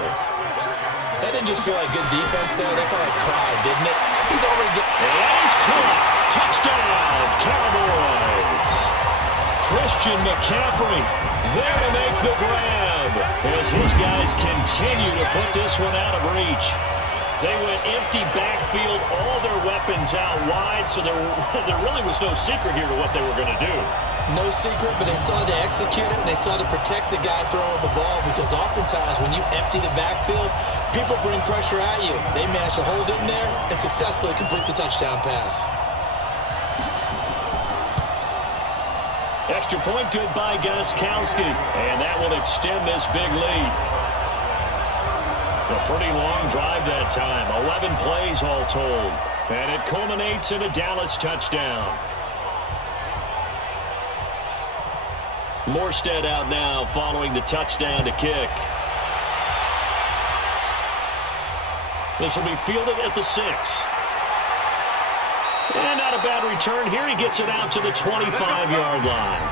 That didn't just feel like good defense there. That felt like pride, didn't it? He's already getting... And he's caught. Touchdown, Cowboys. Christian McCaffrey there to make the grab as his guys continue to put this one out of reach. They went empty backfield, all their weapons out wide, so there really was no secret here to what they were going to do. No secret, but they still had to execute it, and they still had to protect the guy throwing the ball, because oftentimes when you empty the backfield, people bring pressure at you. They managed to hold it in there and successfully complete the touchdown pass. Extra point good by Gostkowski, and that will extend this big lead. A pretty long drive that time, 11 plays all told, and it culminates in a Dallas touchdown. Morstead out now following the touchdown to kick. This will be fielded at the 6. And not a bad return here. He gets it out to the 25-yard line.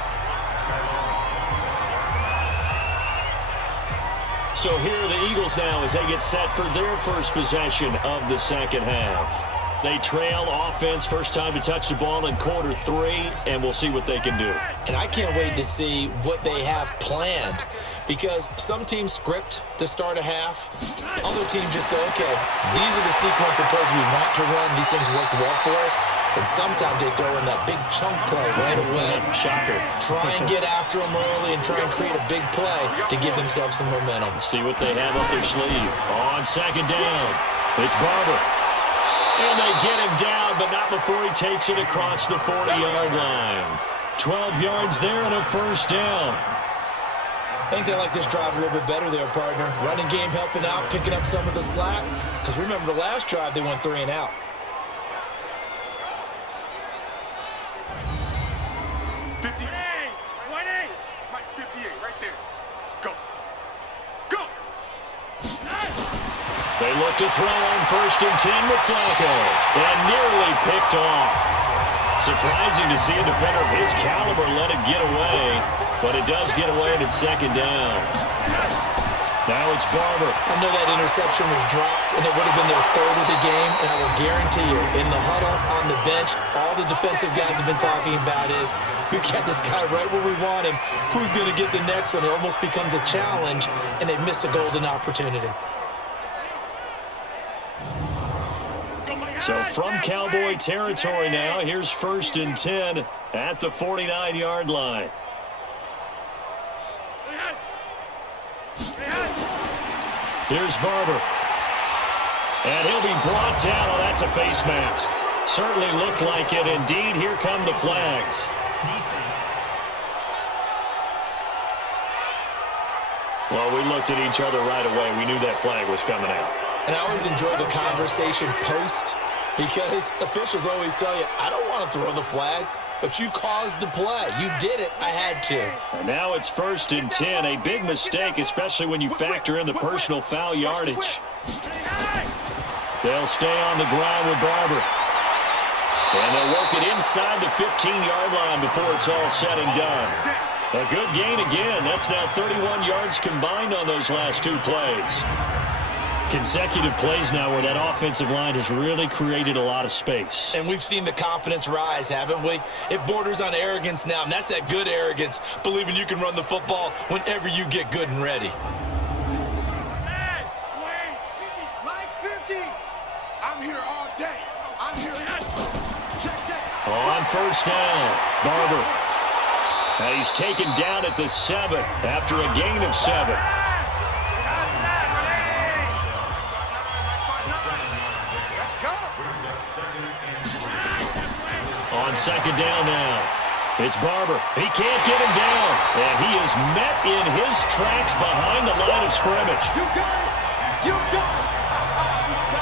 So here are the Eagles now as they get set for their first possession of the second half. They trail offense, first time to touch the ball in quarter 3, and we'll see what they can do. And I can't wait to see what they have planned, because some teams script to start a half. Other teams just go, okay, these are the sequence of plays we want to run. These things worked well for us. And sometimes they throw in that big chunk play right away. Shocker. Try and get after them early and try and create a big play to give themselves some momentum. See what they have up their sleeve. On 2nd down, it's Barber. And they get him down, but not before he takes it across the 40-yard line. 12 yards there and a first down. I think they like this drive a little bit better there, partner. Running game helping out, picking up some of the slack. Because remember the last drive, they went 3 and out. They look to throw on 1st and 10 with Flacco, and nearly picked off. Surprising to see a defender of his caliber let it get away, but it does get away at 2nd down. Now it's Barber. I know that interception was dropped, and it would have been their 3rd of the game, and I will guarantee you, in the huddle, on the bench, all the defensive guys have been talking about is, we've got this guy right where we want him. Who's going to get the next one? It almost becomes a challenge, and they missed a golden opportunity. So from Cowboy territory now, here's 1st and 10 at the 49-yard line. Here's Barber. And he'll be brought down. Oh, that's a face mask. Certainly looked like it. Indeed, here come the flags. Well, we looked at each other right away. We knew that flag was coming out. And I always enjoy the conversation post because officials always tell you, I don't want to throw the flag, but you caused the play. You did it. I had to. And now it's 1st and 10. A big mistake, especially when you factor in the personal foul yardage. They'll stay on the ground with Barber. And they'll work it inside the 15-yard line before it's all said and done. A good gain again. That's now 31 yards combined on those last 2 plays. Consecutive plays now where that offensive line has really created a lot of space. And we've seen the confidence rise, haven't we? It borders on arrogance now, and that's that good arrogance, believing you can run the football whenever you get good and ready. Mike 50. I'm here all day. I'm here. Check. On 1st down, Barber. And he's taken down at the 7 after a gain of 7. On 2nd down now, it's Barber. He can't get him down, and he is met in his tracks behind the line of scrimmage. You got it. You got it.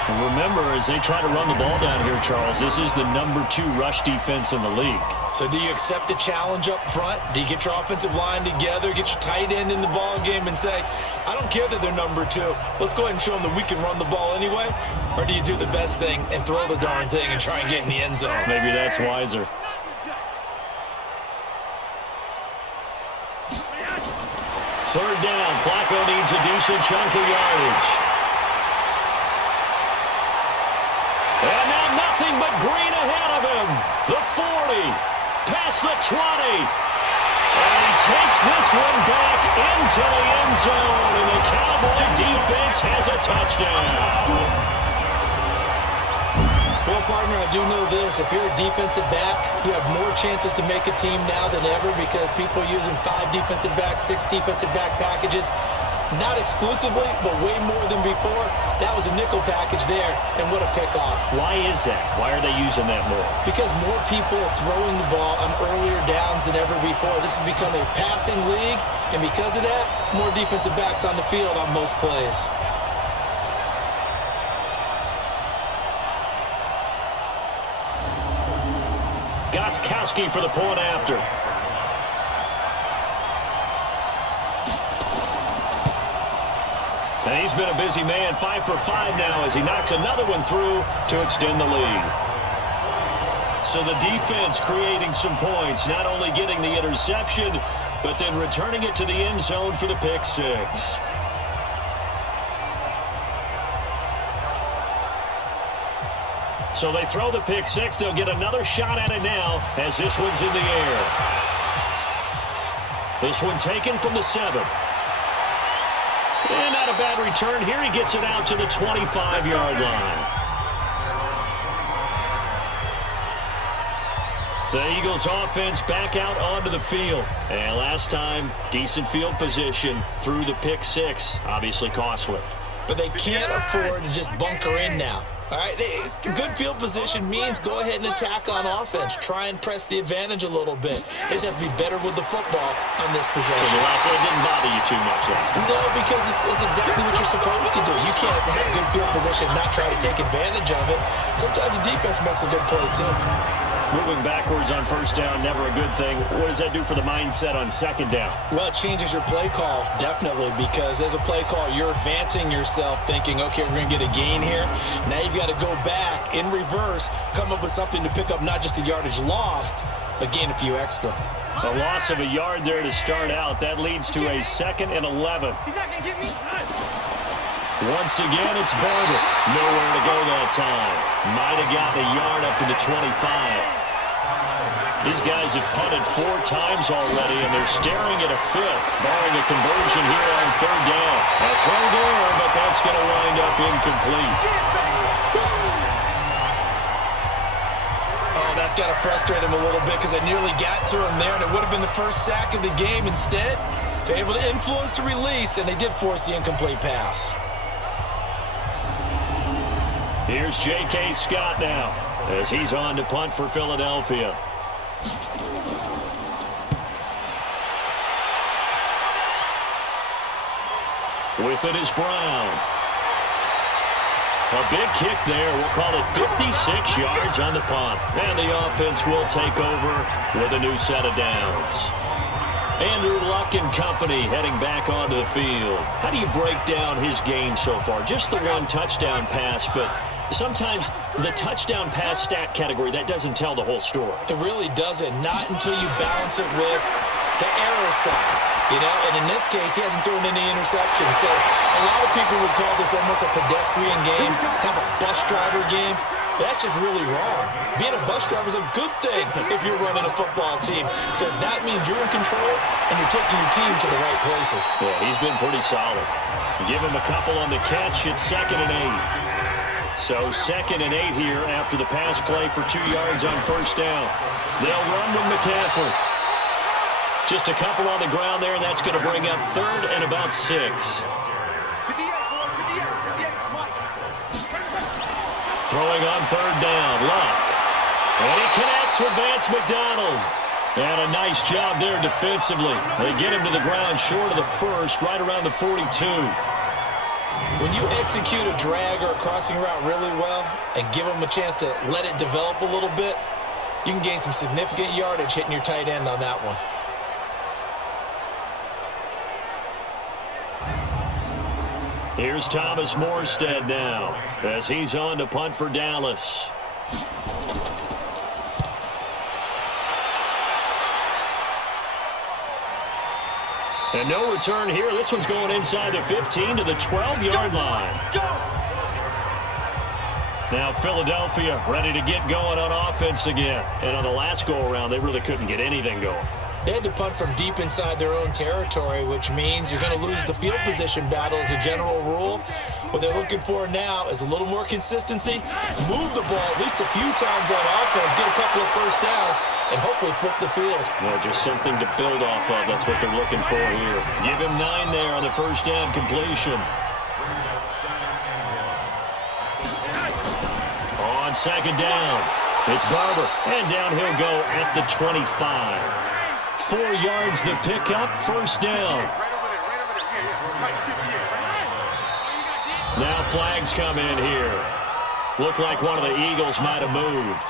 And remember, as they try to run the ball down here, Charles, this is the number 2 rush defense in the league. So do you accept the challenge up front? Do you get your offensive line together, get your tight end in the ball game and say, I don't care that they're number 2. Let's go ahead and show them that we can run the ball anyway? Or do you do the best thing and throw the darn thing and try and get in the end zone? Maybe that's wiser. Third down, Flacco needs a decent chunk of yardage. And now nothing but green ahead of him. The 40, past the 20. And he takes this one back into the end zone. And the Cowboy defense has a touchdown. Well, partner, I do know this. If you're a defensive back, you have more chances to make a team now than ever because people are using 5 defensive backs, 6 defensive back packages. Not exclusively, but way more than before. That was a nickel package there, and what a pickoff. Why is that? Why are they using that more? Because more people are throwing the ball on earlier downs than ever before. This has become a passing league, and because of that, more defensive backs on the field on most plays. Gostkowski for the point after. And he's been a busy man, 5 for 5 now as he knocks another one through to extend the lead. So the defense creating some points, not only getting the interception, but then returning it to the end zone for the pick 6. So they throw the pick 6. They'll get another shot at it now as this one's in the air. This one taken from the 7. And not a bad return here. He gets it out to the 25-yard line. The Eagles offense back out onto the field. And last time, decent field position through the pick 6. Obviously costly. But they can't afford to just bunker in now. All right, good field position means go ahead and attack on offense. Try and press the advantage a little bit. They just have to be better with the football on this possession. So the last one didn't bother you too much last time? No, because it's exactly what you're supposed to do. You can't have good field position and not try to take advantage of it. Sometimes the defense makes a good play, too. Moving backwards on 1st down, never a good thing. What does that do for the mindset on 2nd down? Well, it changes your play call, definitely, because as a play call, you're advancing yourself thinking, okay, we're going to get a gain here. Now you've got to go back in reverse, come up with something to pick up not just the yardage lost, but gain a few extra. A loss of a yard there to start out. That leads to a 2nd and 11. He's not going to get me. Once again, it's Barber. Nowhere to go that time. Might have gotten a yard up to the 25. These guys have punted 4 times already, and they're staring at a 5th, barring a conversion here on 3rd down. A throw there, but that's going to wind up incomplete. Oh, that's got to frustrate him a little bit because I nearly got to him there, and it would have been the first sack of the game. Instead, they're able to influence the release, and they did force the incomplete pass. Here's J.K. Scott now. as he's on to punt for Philadelphia. With it is Brown. A big kick there. We'll call it 56 yards on the punt. And the offense will take over with a new set of downs. Andrew Luck and company heading back onto the field. How do you break down his game so far? Just the one touchdown pass, but sometimes the touchdown pass stat category, that doesn't tell the whole story. It really doesn't. Not until you balance it with the error side. And in this case, he hasn't thrown any interceptions. So a lot of people would call this almost a pedestrian game, kind of a bus driver game. That's just really wrong. Being a bus driver is a good thing if you're running a football team, because that means you're in control and you're taking your team to the right places. Yeah, he's been pretty solid. Give him a couple on the catch. It's 2nd and 8. So 2nd and 8 here after the pass play for 2 yards on first down. They'll run with McCaffrey. Just a couple on the ground there, and that's going to bring up 3rd and about 6. Throwing on 3rd down, Luck. And he connects with Vance McDonald. And a nice job there defensively. They get him to the ground short of the first, right around the 42. When you execute a drag or a crossing route really well and give them a chance to let it develop a little bit, you can gain some significant yardage hitting your tight end on that one. Here's Thomas Morstead now as he's on to punt for Dallas. And no return here. This one's going inside the 15 to the 12-yard line. Now Philadelphia ready to get going on offense again. And on the last go-around, they really couldn't get anything going. They had to punt from deep inside their own territory, which means you're going to lose the field position battle as a general rule. What they're looking for now is a little more consistency, move the ball at least a few times on offense, get a couple of first downs, and hopefully flip the field. Yeah, just something to build off of. That's what they're looking for here. Give him 9 there on the first down completion. On 2nd down, it's Barber, and down he'll go at the 25. 4 yards the pickup, first down. Now flags come in here. Looked like one of the Eagles might have moved.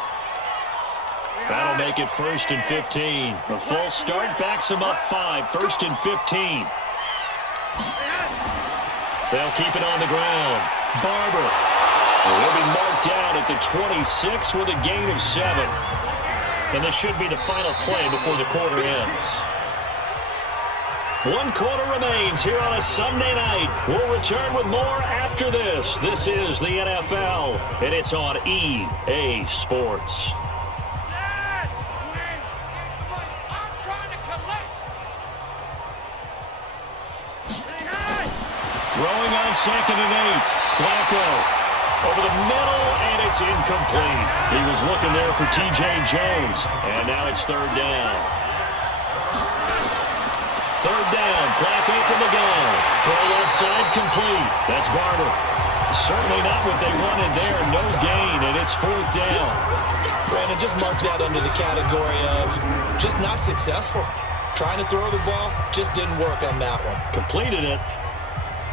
That'll make it 1st and 15. A full start backs them up 5, 1st and 15. They'll keep it on the ground. Barber will be marked down at the 26 with a gain of 7. And this should be the final play before the quarter ends. 1 quarter remains here on a Sunday night. We'll return with more after this. This is the NFL, and it's on EA Sports. Throwing on 2nd and 8. Flacco over the middle, and it's incomplete. He was looking there for T.J. Jones, and now it's 3rd down. 3rd down, Flacco from the gun. Throw left side complete. That's Barber. Certainly not what they wanted there. No gain, and it's 4th down. Brandon, just mark that under the category of just not successful. Trying to throw the ball, just didn't work on that one. Completed it.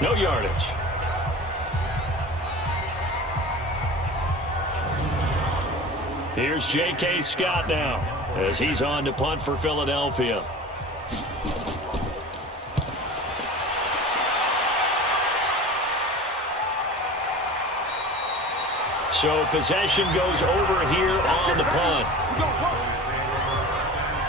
No yardage. Here's J.K. Scott now as he's on to punt for Philadelphia. So possession goes over here on the punt.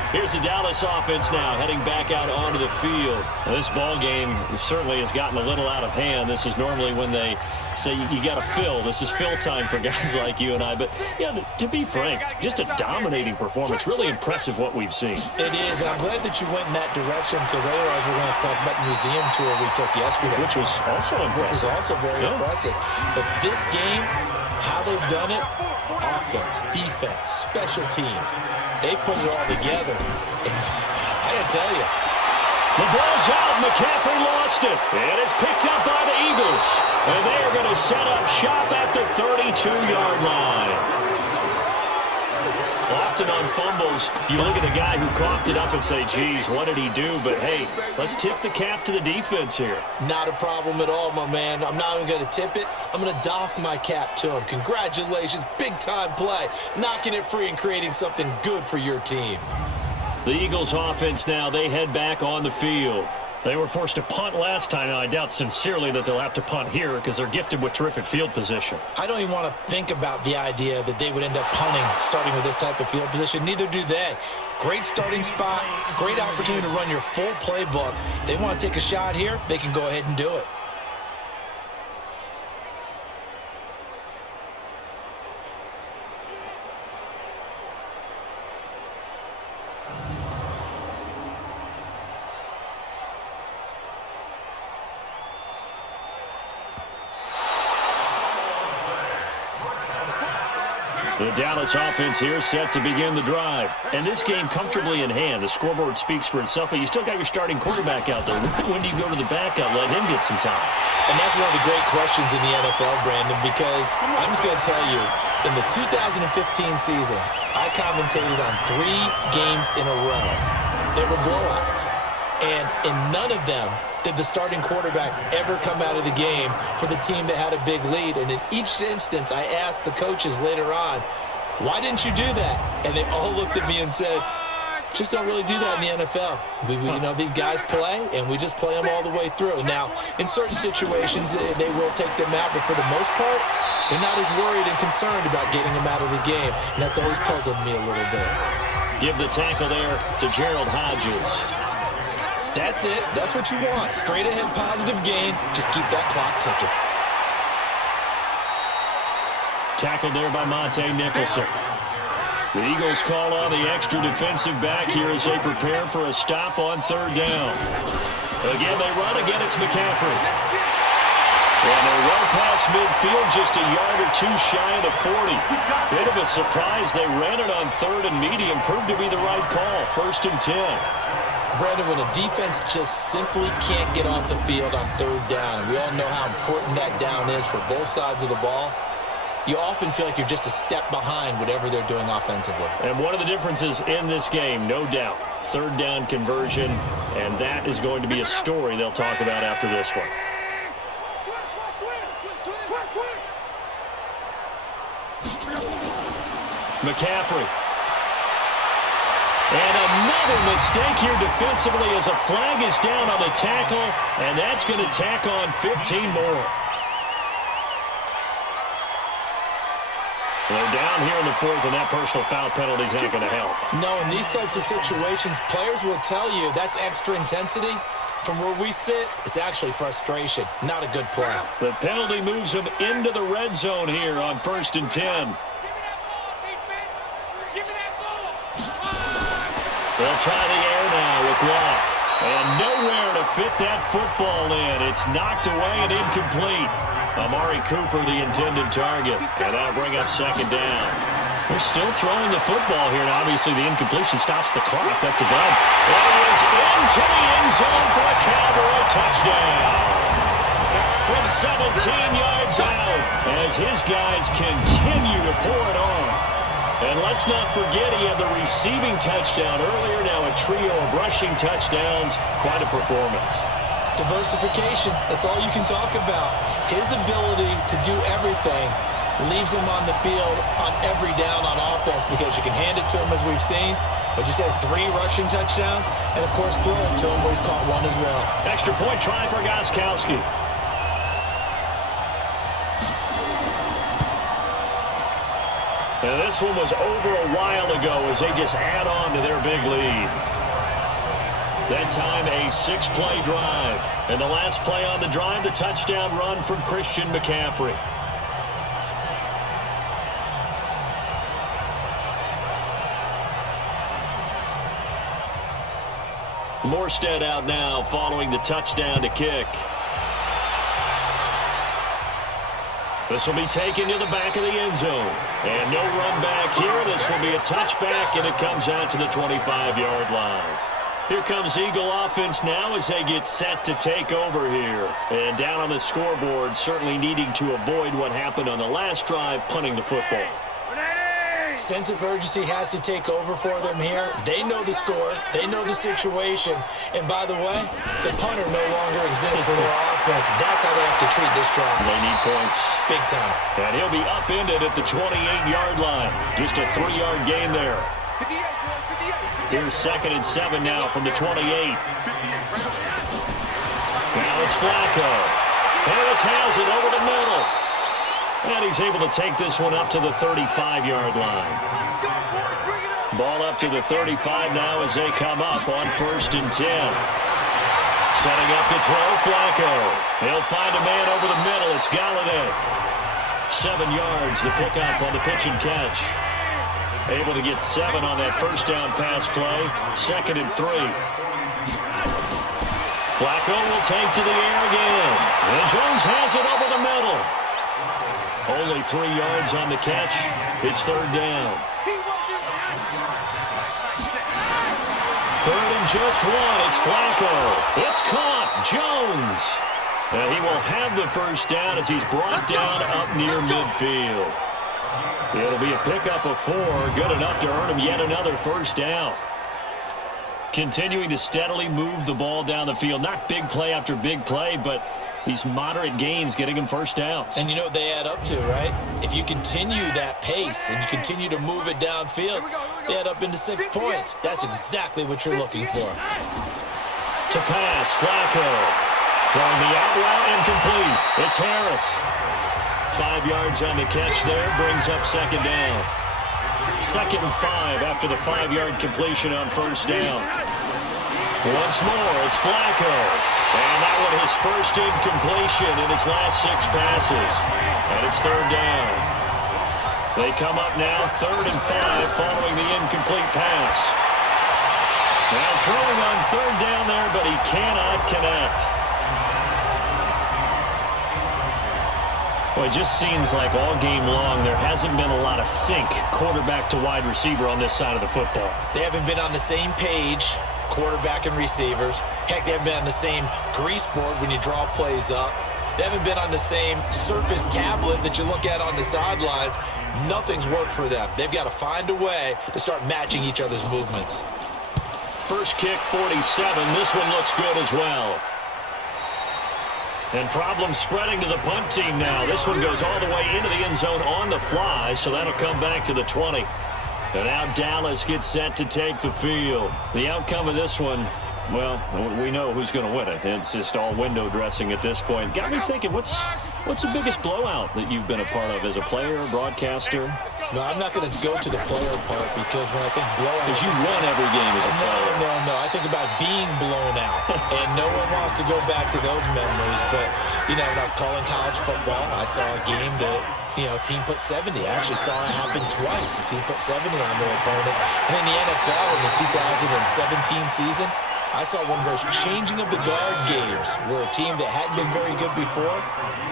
Here's the Dallas offense now heading back out onto the field. Now, this ball game certainly has gotten a little out of hand. This is normally when they say you got to fill. This is fill time for guys like you and I. But, yeah, to be frank, just a dominating performance. Really impressive what we've seen. It is, and I'm glad that you went in that direction, because otherwise we're going to have to talk about the museum tour we took yesterday. Which was also impressive. Which was also very impressive. But this game, how they've done it, offense, defense, special teams, they put it all together. And I got to tell you, the ball's out. McCaffrey lost it. And it's picked up by the Eagles. And they are going to set up shop at the 32-yard line. often on fumbles, you look at a guy who coughed it up and say, geez, what did he do? But, hey, let's tip the cap to the defense here. Not a problem at all, my man. I'm not even going to tip it. I'm going to doff my cap to him. Congratulations, big-time play. Knocking it free and creating something good for your team. The Eagles offense now, they head back on the field. They were forced to punt last time. Now, I doubt sincerely that they'll have to punt here because they're gifted with terrific field position. I don't even want to think about the idea that they would end up punting starting with this type of field position. Neither do they. Great starting spot, great opportunity to run your full playbook. If they want to take a shot here, they can go ahead and do it. The Dallas offense here set to begin the drive. And this game comfortably in hand. The scoreboard speaks for itself, but you still got your starting quarterback out there. When do you go to the backup? Let him get some time. And that's one of the great questions in the NFL, Brandon, because I'm just going to tell you, in the 2015 season, I commentated on 3 games in a row. They were blowouts. And in none of them did the starting quarterback ever come out of the game for the team that had a big lead. And in each instance, I asked the coaches later on, why didn't you do that? And they all looked at me and said, just don't really do that in the NFL. These guys play, and we just play them all the way through. Now, in certain situations, they will take them out, but for the most part, they're not as worried and concerned about getting them out of the game. And that's always puzzled me a little bit. Give the tackle there to Gerald Hodges. That's it. That's what you want. Straight ahead positive gain. Just keep that clock ticking. Tackled there by Monte Nicholson. The Eagles call on the extra defensive back here as they prepare for a stop on 3rd down. Again, they run. Again, it's McCaffrey. And they run past midfield just a yard or 2 shy of the 40. Bit of a surprise. They ran it on 3rd and medium. Proved to be the right call. 1st and 10. Brandon, when a defense just simply can't get off the field on 3rd down, and we all know how important that down is for both sides of the ball, you often feel like you're just a step behind whatever they're doing offensively. And one of the differences in this game, no doubt, 3rd down conversion, and that is going to be a story they'll talk about after this one. McCaffrey. And another mistake here defensively as a flag is down on the tackle, and that's going to tack on 15 more. They're down here in the 4th, and that personal foul penalty is not going to help. No, in these types of situations, players will tell you that's extra intensity. From where we sit, it's actually frustration. Not a good play. The penalty moves them into the red zone here on 1st and 10. They'll try the air now with Locke. And nowhere to fit that football in. It's knocked away and incomplete. Amari Cooper, the intended target. And that'll bring up 2nd down. They're still throwing the football here. And obviously the incompletion stops the clock. That's a done. And he is into the end zone for a Cowboy touchdown. From 17 yards out as his guys continue to pour it on. And let's not forget he had the receiving touchdown earlier. Now a trio of rushing touchdowns. Quite a performance. Diversification, that's all you can talk about. His ability to do everything leaves him on the field on every down on offense because you can hand it to him as we've seen. But you said 3 rushing touchdowns, and of course throw it to him where he's caught 1 as well. Extra point try for Gostkowski. And this one was over a while ago as they just add on to their big lead. That time a 6-play drive. And the last play on the drive, the touchdown run from Christian McCaffrey. Morstead out now following the touchdown to kick. This will be taken to the back of the end zone. And no run back here. This will be a touchback, and it comes out to the 25-yard line. Here comes Eagle offense now as they get set to take over here. And down on the scoreboard, certainly needing to avoid what happened on the last drive, punting the football. Sense of urgency has to take over for them here. They know the score. They know the situation. And by the way, the punter no longer exists for their offense. That's how they have to treat this drive. They need points. Big time. And he'll be upended at the 28-yard line. Just a 3-yard gain there. Here's 2nd and 7 now from the 28. Now it's Flacco. Harris has it over the middle. And he's able to take this one up to the 35-yard line. Ball up to the 35 now as they come up on 1st and 10. Setting up to throw, Flacco. He'll find a man over the middle. It's Galladay. 7 yards, the pickup on the pitch and catch. Able to get 7 on that first down pass play. 2nd and 3. Flacco will take to the air again. And Jones has it over the middle. Only 3 yards on the catch. It's 3rd down. 3rd and just 1. It's Flacco. It's caught. Jones. And he will have the first down as he's brought down up near midfield. It'll be a pickup of 4. Good enough to earn him yet another first down. Continuing to steadily move the ball down the field. Not big play after big play, but these moderate gains getting him first downs. And you know what they add up to, right? If you continue that pace and you continue to move it downfield, they add up into 6 points. That's exactly what you're looking for. To pass, Flacco. Throwing the out route incomplete. It's Harris. 5 yards on the catch there. Brings up 2nd down. 2nd and 5 after the 5-yard completion on first down. Once more, it's Flacco. And that one his first incompletion in his last 6 passes. And it's 3rd down. They come up now 3rd and 5 following the incomplete pass. Now throwing on 3rd down there, but he cannot connect. Well, it just seems like all game long there hasn't been a lot of sync quarterback to wide receiver on this side of the football. They haven't been on the same page, quarterback and receivers. Heck, they haven't been on the same grease board when you draw plays up. They haven't been on the same Surface tablet that you look at on the sidelines. Nothing's worked for them. They've got to find a way to start matching each other's movements. First kick, 47. This one looks good as well. And problems spreading to the punt team now. This one goes all the way into the end zone on the fly, so that'll come back to the 20. And now Dallas gets set to take the field. The outcome of this one, well, we know who's going to win it. It's just all window dressing at this point. Got me thinking, what's the biggest blowout that you've been a part of as a player, broadcaster? No, I'm not going to go to the player part because when I think blowout... Because you won every game as a player. No. I think about being blown out. And no one wants to go back to those memories. But, you know, when I was calling college football, I saw a game that, you know, a team put 70. I actually saw it happen twice. A team put 70 on their opponent. And in the NFL in the 2017 season, I saw one of those changing of the guard games where a team that hadn't been very good before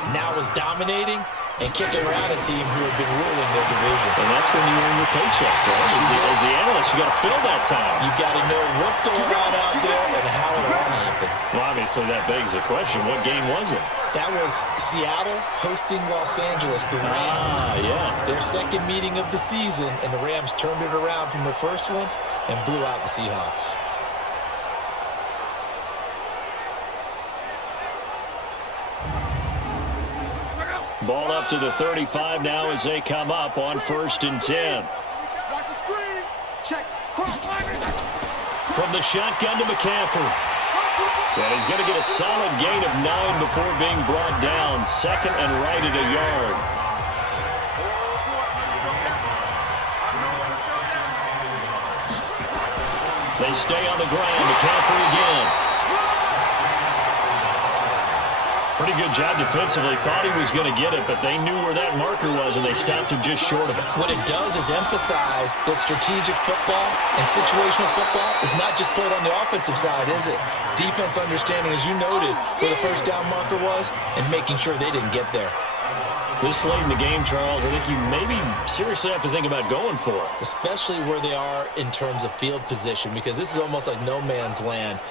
now was dominating and kicking around a team who had been ruling their division. And that's when you earn your paycheck, right? As the analyst, you got to fill that time. You've got to know what's going on out there and how it all happened. Well, obviously that begs the question, what game was it? That was Seattle hosting Los Angeles, the Rams. Yeah. Their second meeting of the season, and the Rams turned it around from their first one and blew out the Seahawks. Ball up to the 35 now as they come up on 1st and 10. Watch the screen. Check. From the shotgun to McCaffrey. And he's going to get a solid gain of 9 before being brought down. 2nd and right at a yard. They stay on the ground. McCaffrey again. Pretty good job defensively. Thought he was going to get it, but they knew where that marker was, and they stopped him just short of it. What it does is emphasize that strategic football and situational football is not just played on the offensive side, is it? Defense understanding, as you noted, where the first down marker was and making sure they didn't get there. This late in the game, Charles, I think you maybe seriously have to think about going for it. Especially where they are in terms of field position, because this is almost like no man's land.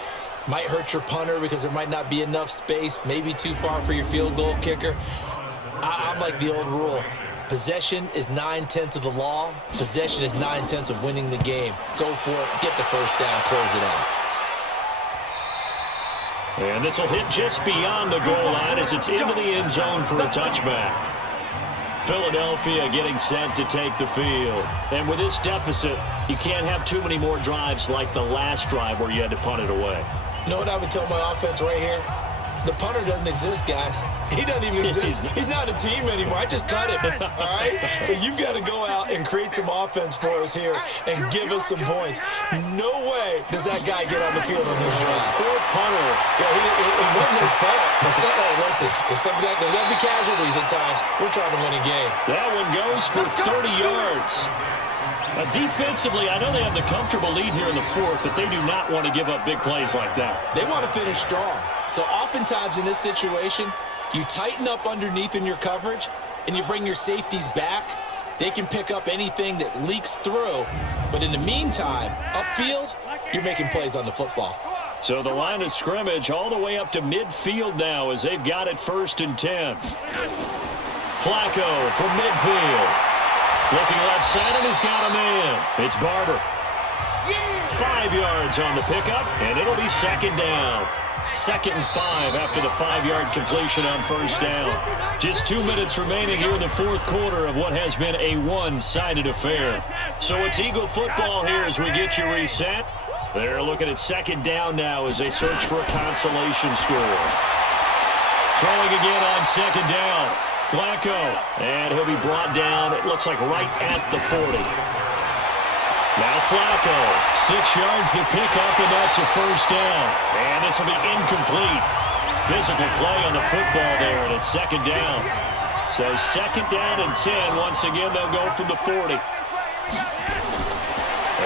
Might hurt your punter because there might not be enough space, maybe too far for your field goal kicker. I'm like the old rule. Possession is 9/10 of the law. Possession is 9/10 of winning the game. Go for it. Get the first down. Close it out. And this will hit just beyond the goal line as it's into the end zone for a touchback. Philadelphia getting set to take the field. And with this deficit, you can't have too many more drives like the last drive where you had to punt it away. You know what I would tell my offense right here? The punter doesn't exist, guys. He doesn't even exist. He's not a team anymore. I just cut him, all right? So you've got to go out and create some offense for us here and give us some points. No way does that guy get on the field on this drive. Poor punter. Yeah, it wasn't his fault. But hey, listen, if something like there's going to be casualties at times, we're trying to win a game. That one goes for 30 yards. Defensively, I know they have the comfortable lead here in the fourth, but they do not want to give up big plays like that. They want to finish strong. So oftentimes in this situation, you tighten up underneath in your coverage, and you bring your safeties back. They can pick up anything that leaks through. But in the meantime, upfield, you're making plays on the football. So the line of scrimmage all the way up to midfield now as they've got it 1st and 10. Flacco from midfield. Looking left side, and he's got a man. It's Barber. 5 yards on the pickup, and it'll be 2nd down. 2nd and 5 after the 5-yard completion on 1st down. Just 2 minutes remaining here in the 4th quarter of what has been a one-sided affair. So it's Eagle football here as we get you reset. They're looking at 2nd down now as they search for a consolation score. Throwing again on 2nd down. Flacco, and he'll be brought down, it looks like right at the 40. Now Flacco, 6 yards the pickup, and that's a 1st down. And this will be incomplete. Physical play on the football there, and it's 2nd down. So 2nd down and 10. Once again, they'll go from the 40.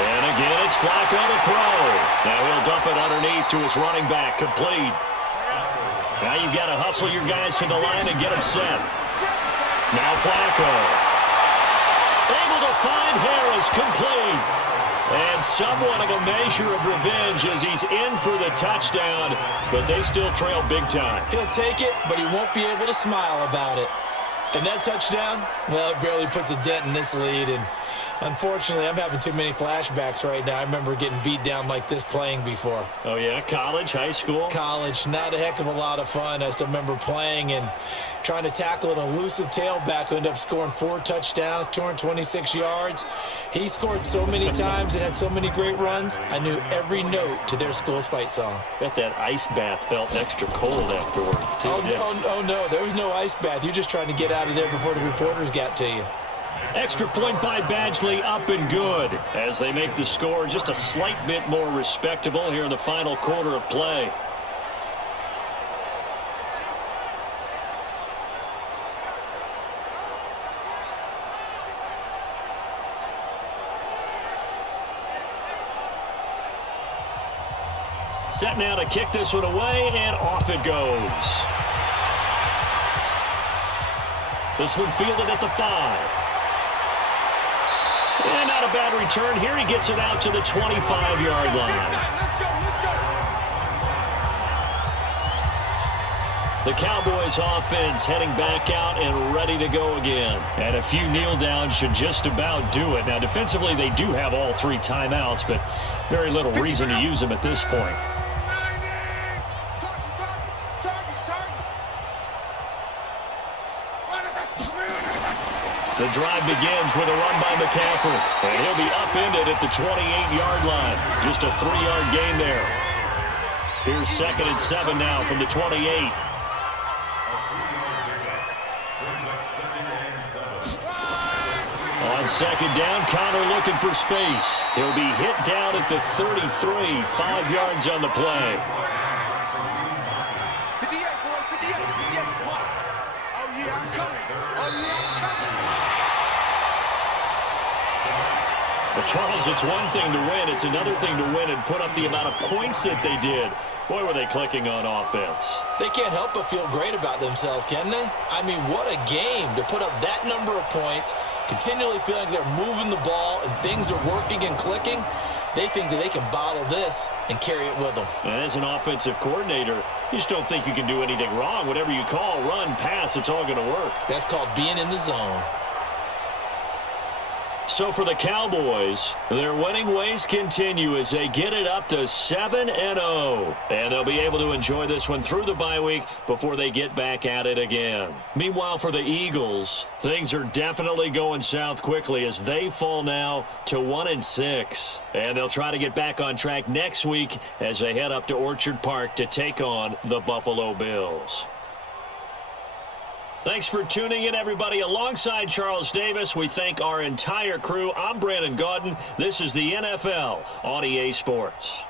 And again, it's Flacco to throw. Now he'll dump it underneath to his running back, complete. Now you've got to hustle your guys to the line and get them set. Now Flacco. Able to find Harris, complete. And somewhat of a measure of revenge as he's in for the touchdown, but they still trail big time. He'll take it, but he won't be able to smile about it. And that touchdown, well, it barely puts a dent in this lead. And unfortunately, I'm having too many flashbacks right now. I remember getting beat down like this playing before. Oh, yeah? College, high school? College, not a heck of a lot of fun. I still remember playing and trying to tackle an elusive tailback who ended up scoring 4 touchdowns, 226 yards. He scored so many times and had so many great runs, I knew every note to their school's fight song. Bet that ice bath felt extra cold afterwards, too. Oh, no, there was no ice bath. You're just trying to get out of there before the reporters got to you. Extra point by Badgley, up and good, as they make the score just a slight bit more respectable here in the final quarter of play. Set now to kick this one away, and off it goes. This one fielded at the 5. And not a bad return here. He gets it out to the 25-yard line. The Cowboys offense heading back out and ready to go again. And a few kneel downs should just about do it. Now, defensively, they do have all 3 timeouts, but very little reason to use them at this point. The drive begins with a run by McCaffrey, and he'll be upended at the 28-yard line. Just a 3-yard gain there. Here's 2nd and 7 now from the 28. On 2nd down, Connor looking for space. He'll be hit down at the 33, 5 yards on the play. But Charles, it's one thing to win. It's another thing to win and put up the amount of points that they did. Boy, were they clicking on offense. They can't help but feel great about themselves, can they? I mean, what a game to put up that number of points, continually feeling like they're moving the ball and things are working and clicking. They think that they can bottle this and carry it with them. And as an offensive coordinator, you just don't think you can do anything wrong. Whatever you call, run, pass, it's all going to work. That's called being in the zone. So for the Cowboys, their winning ways continue as they get it up to 7-0. And they'll be able to enjoy this one through the bye week before they get back at it again. Meanwhile, for the Eagles, things are definitely going south quickly as they fall now to 1-6. And they'll try to get back on track next week as they head up to Orchard Park to take on the Buffalo Bills. Thanks for tuning in, everybody. Alongside Charles Davis, we thank our entire crew. I'm Brandon Gaudin. This is the NFL on EA Sports.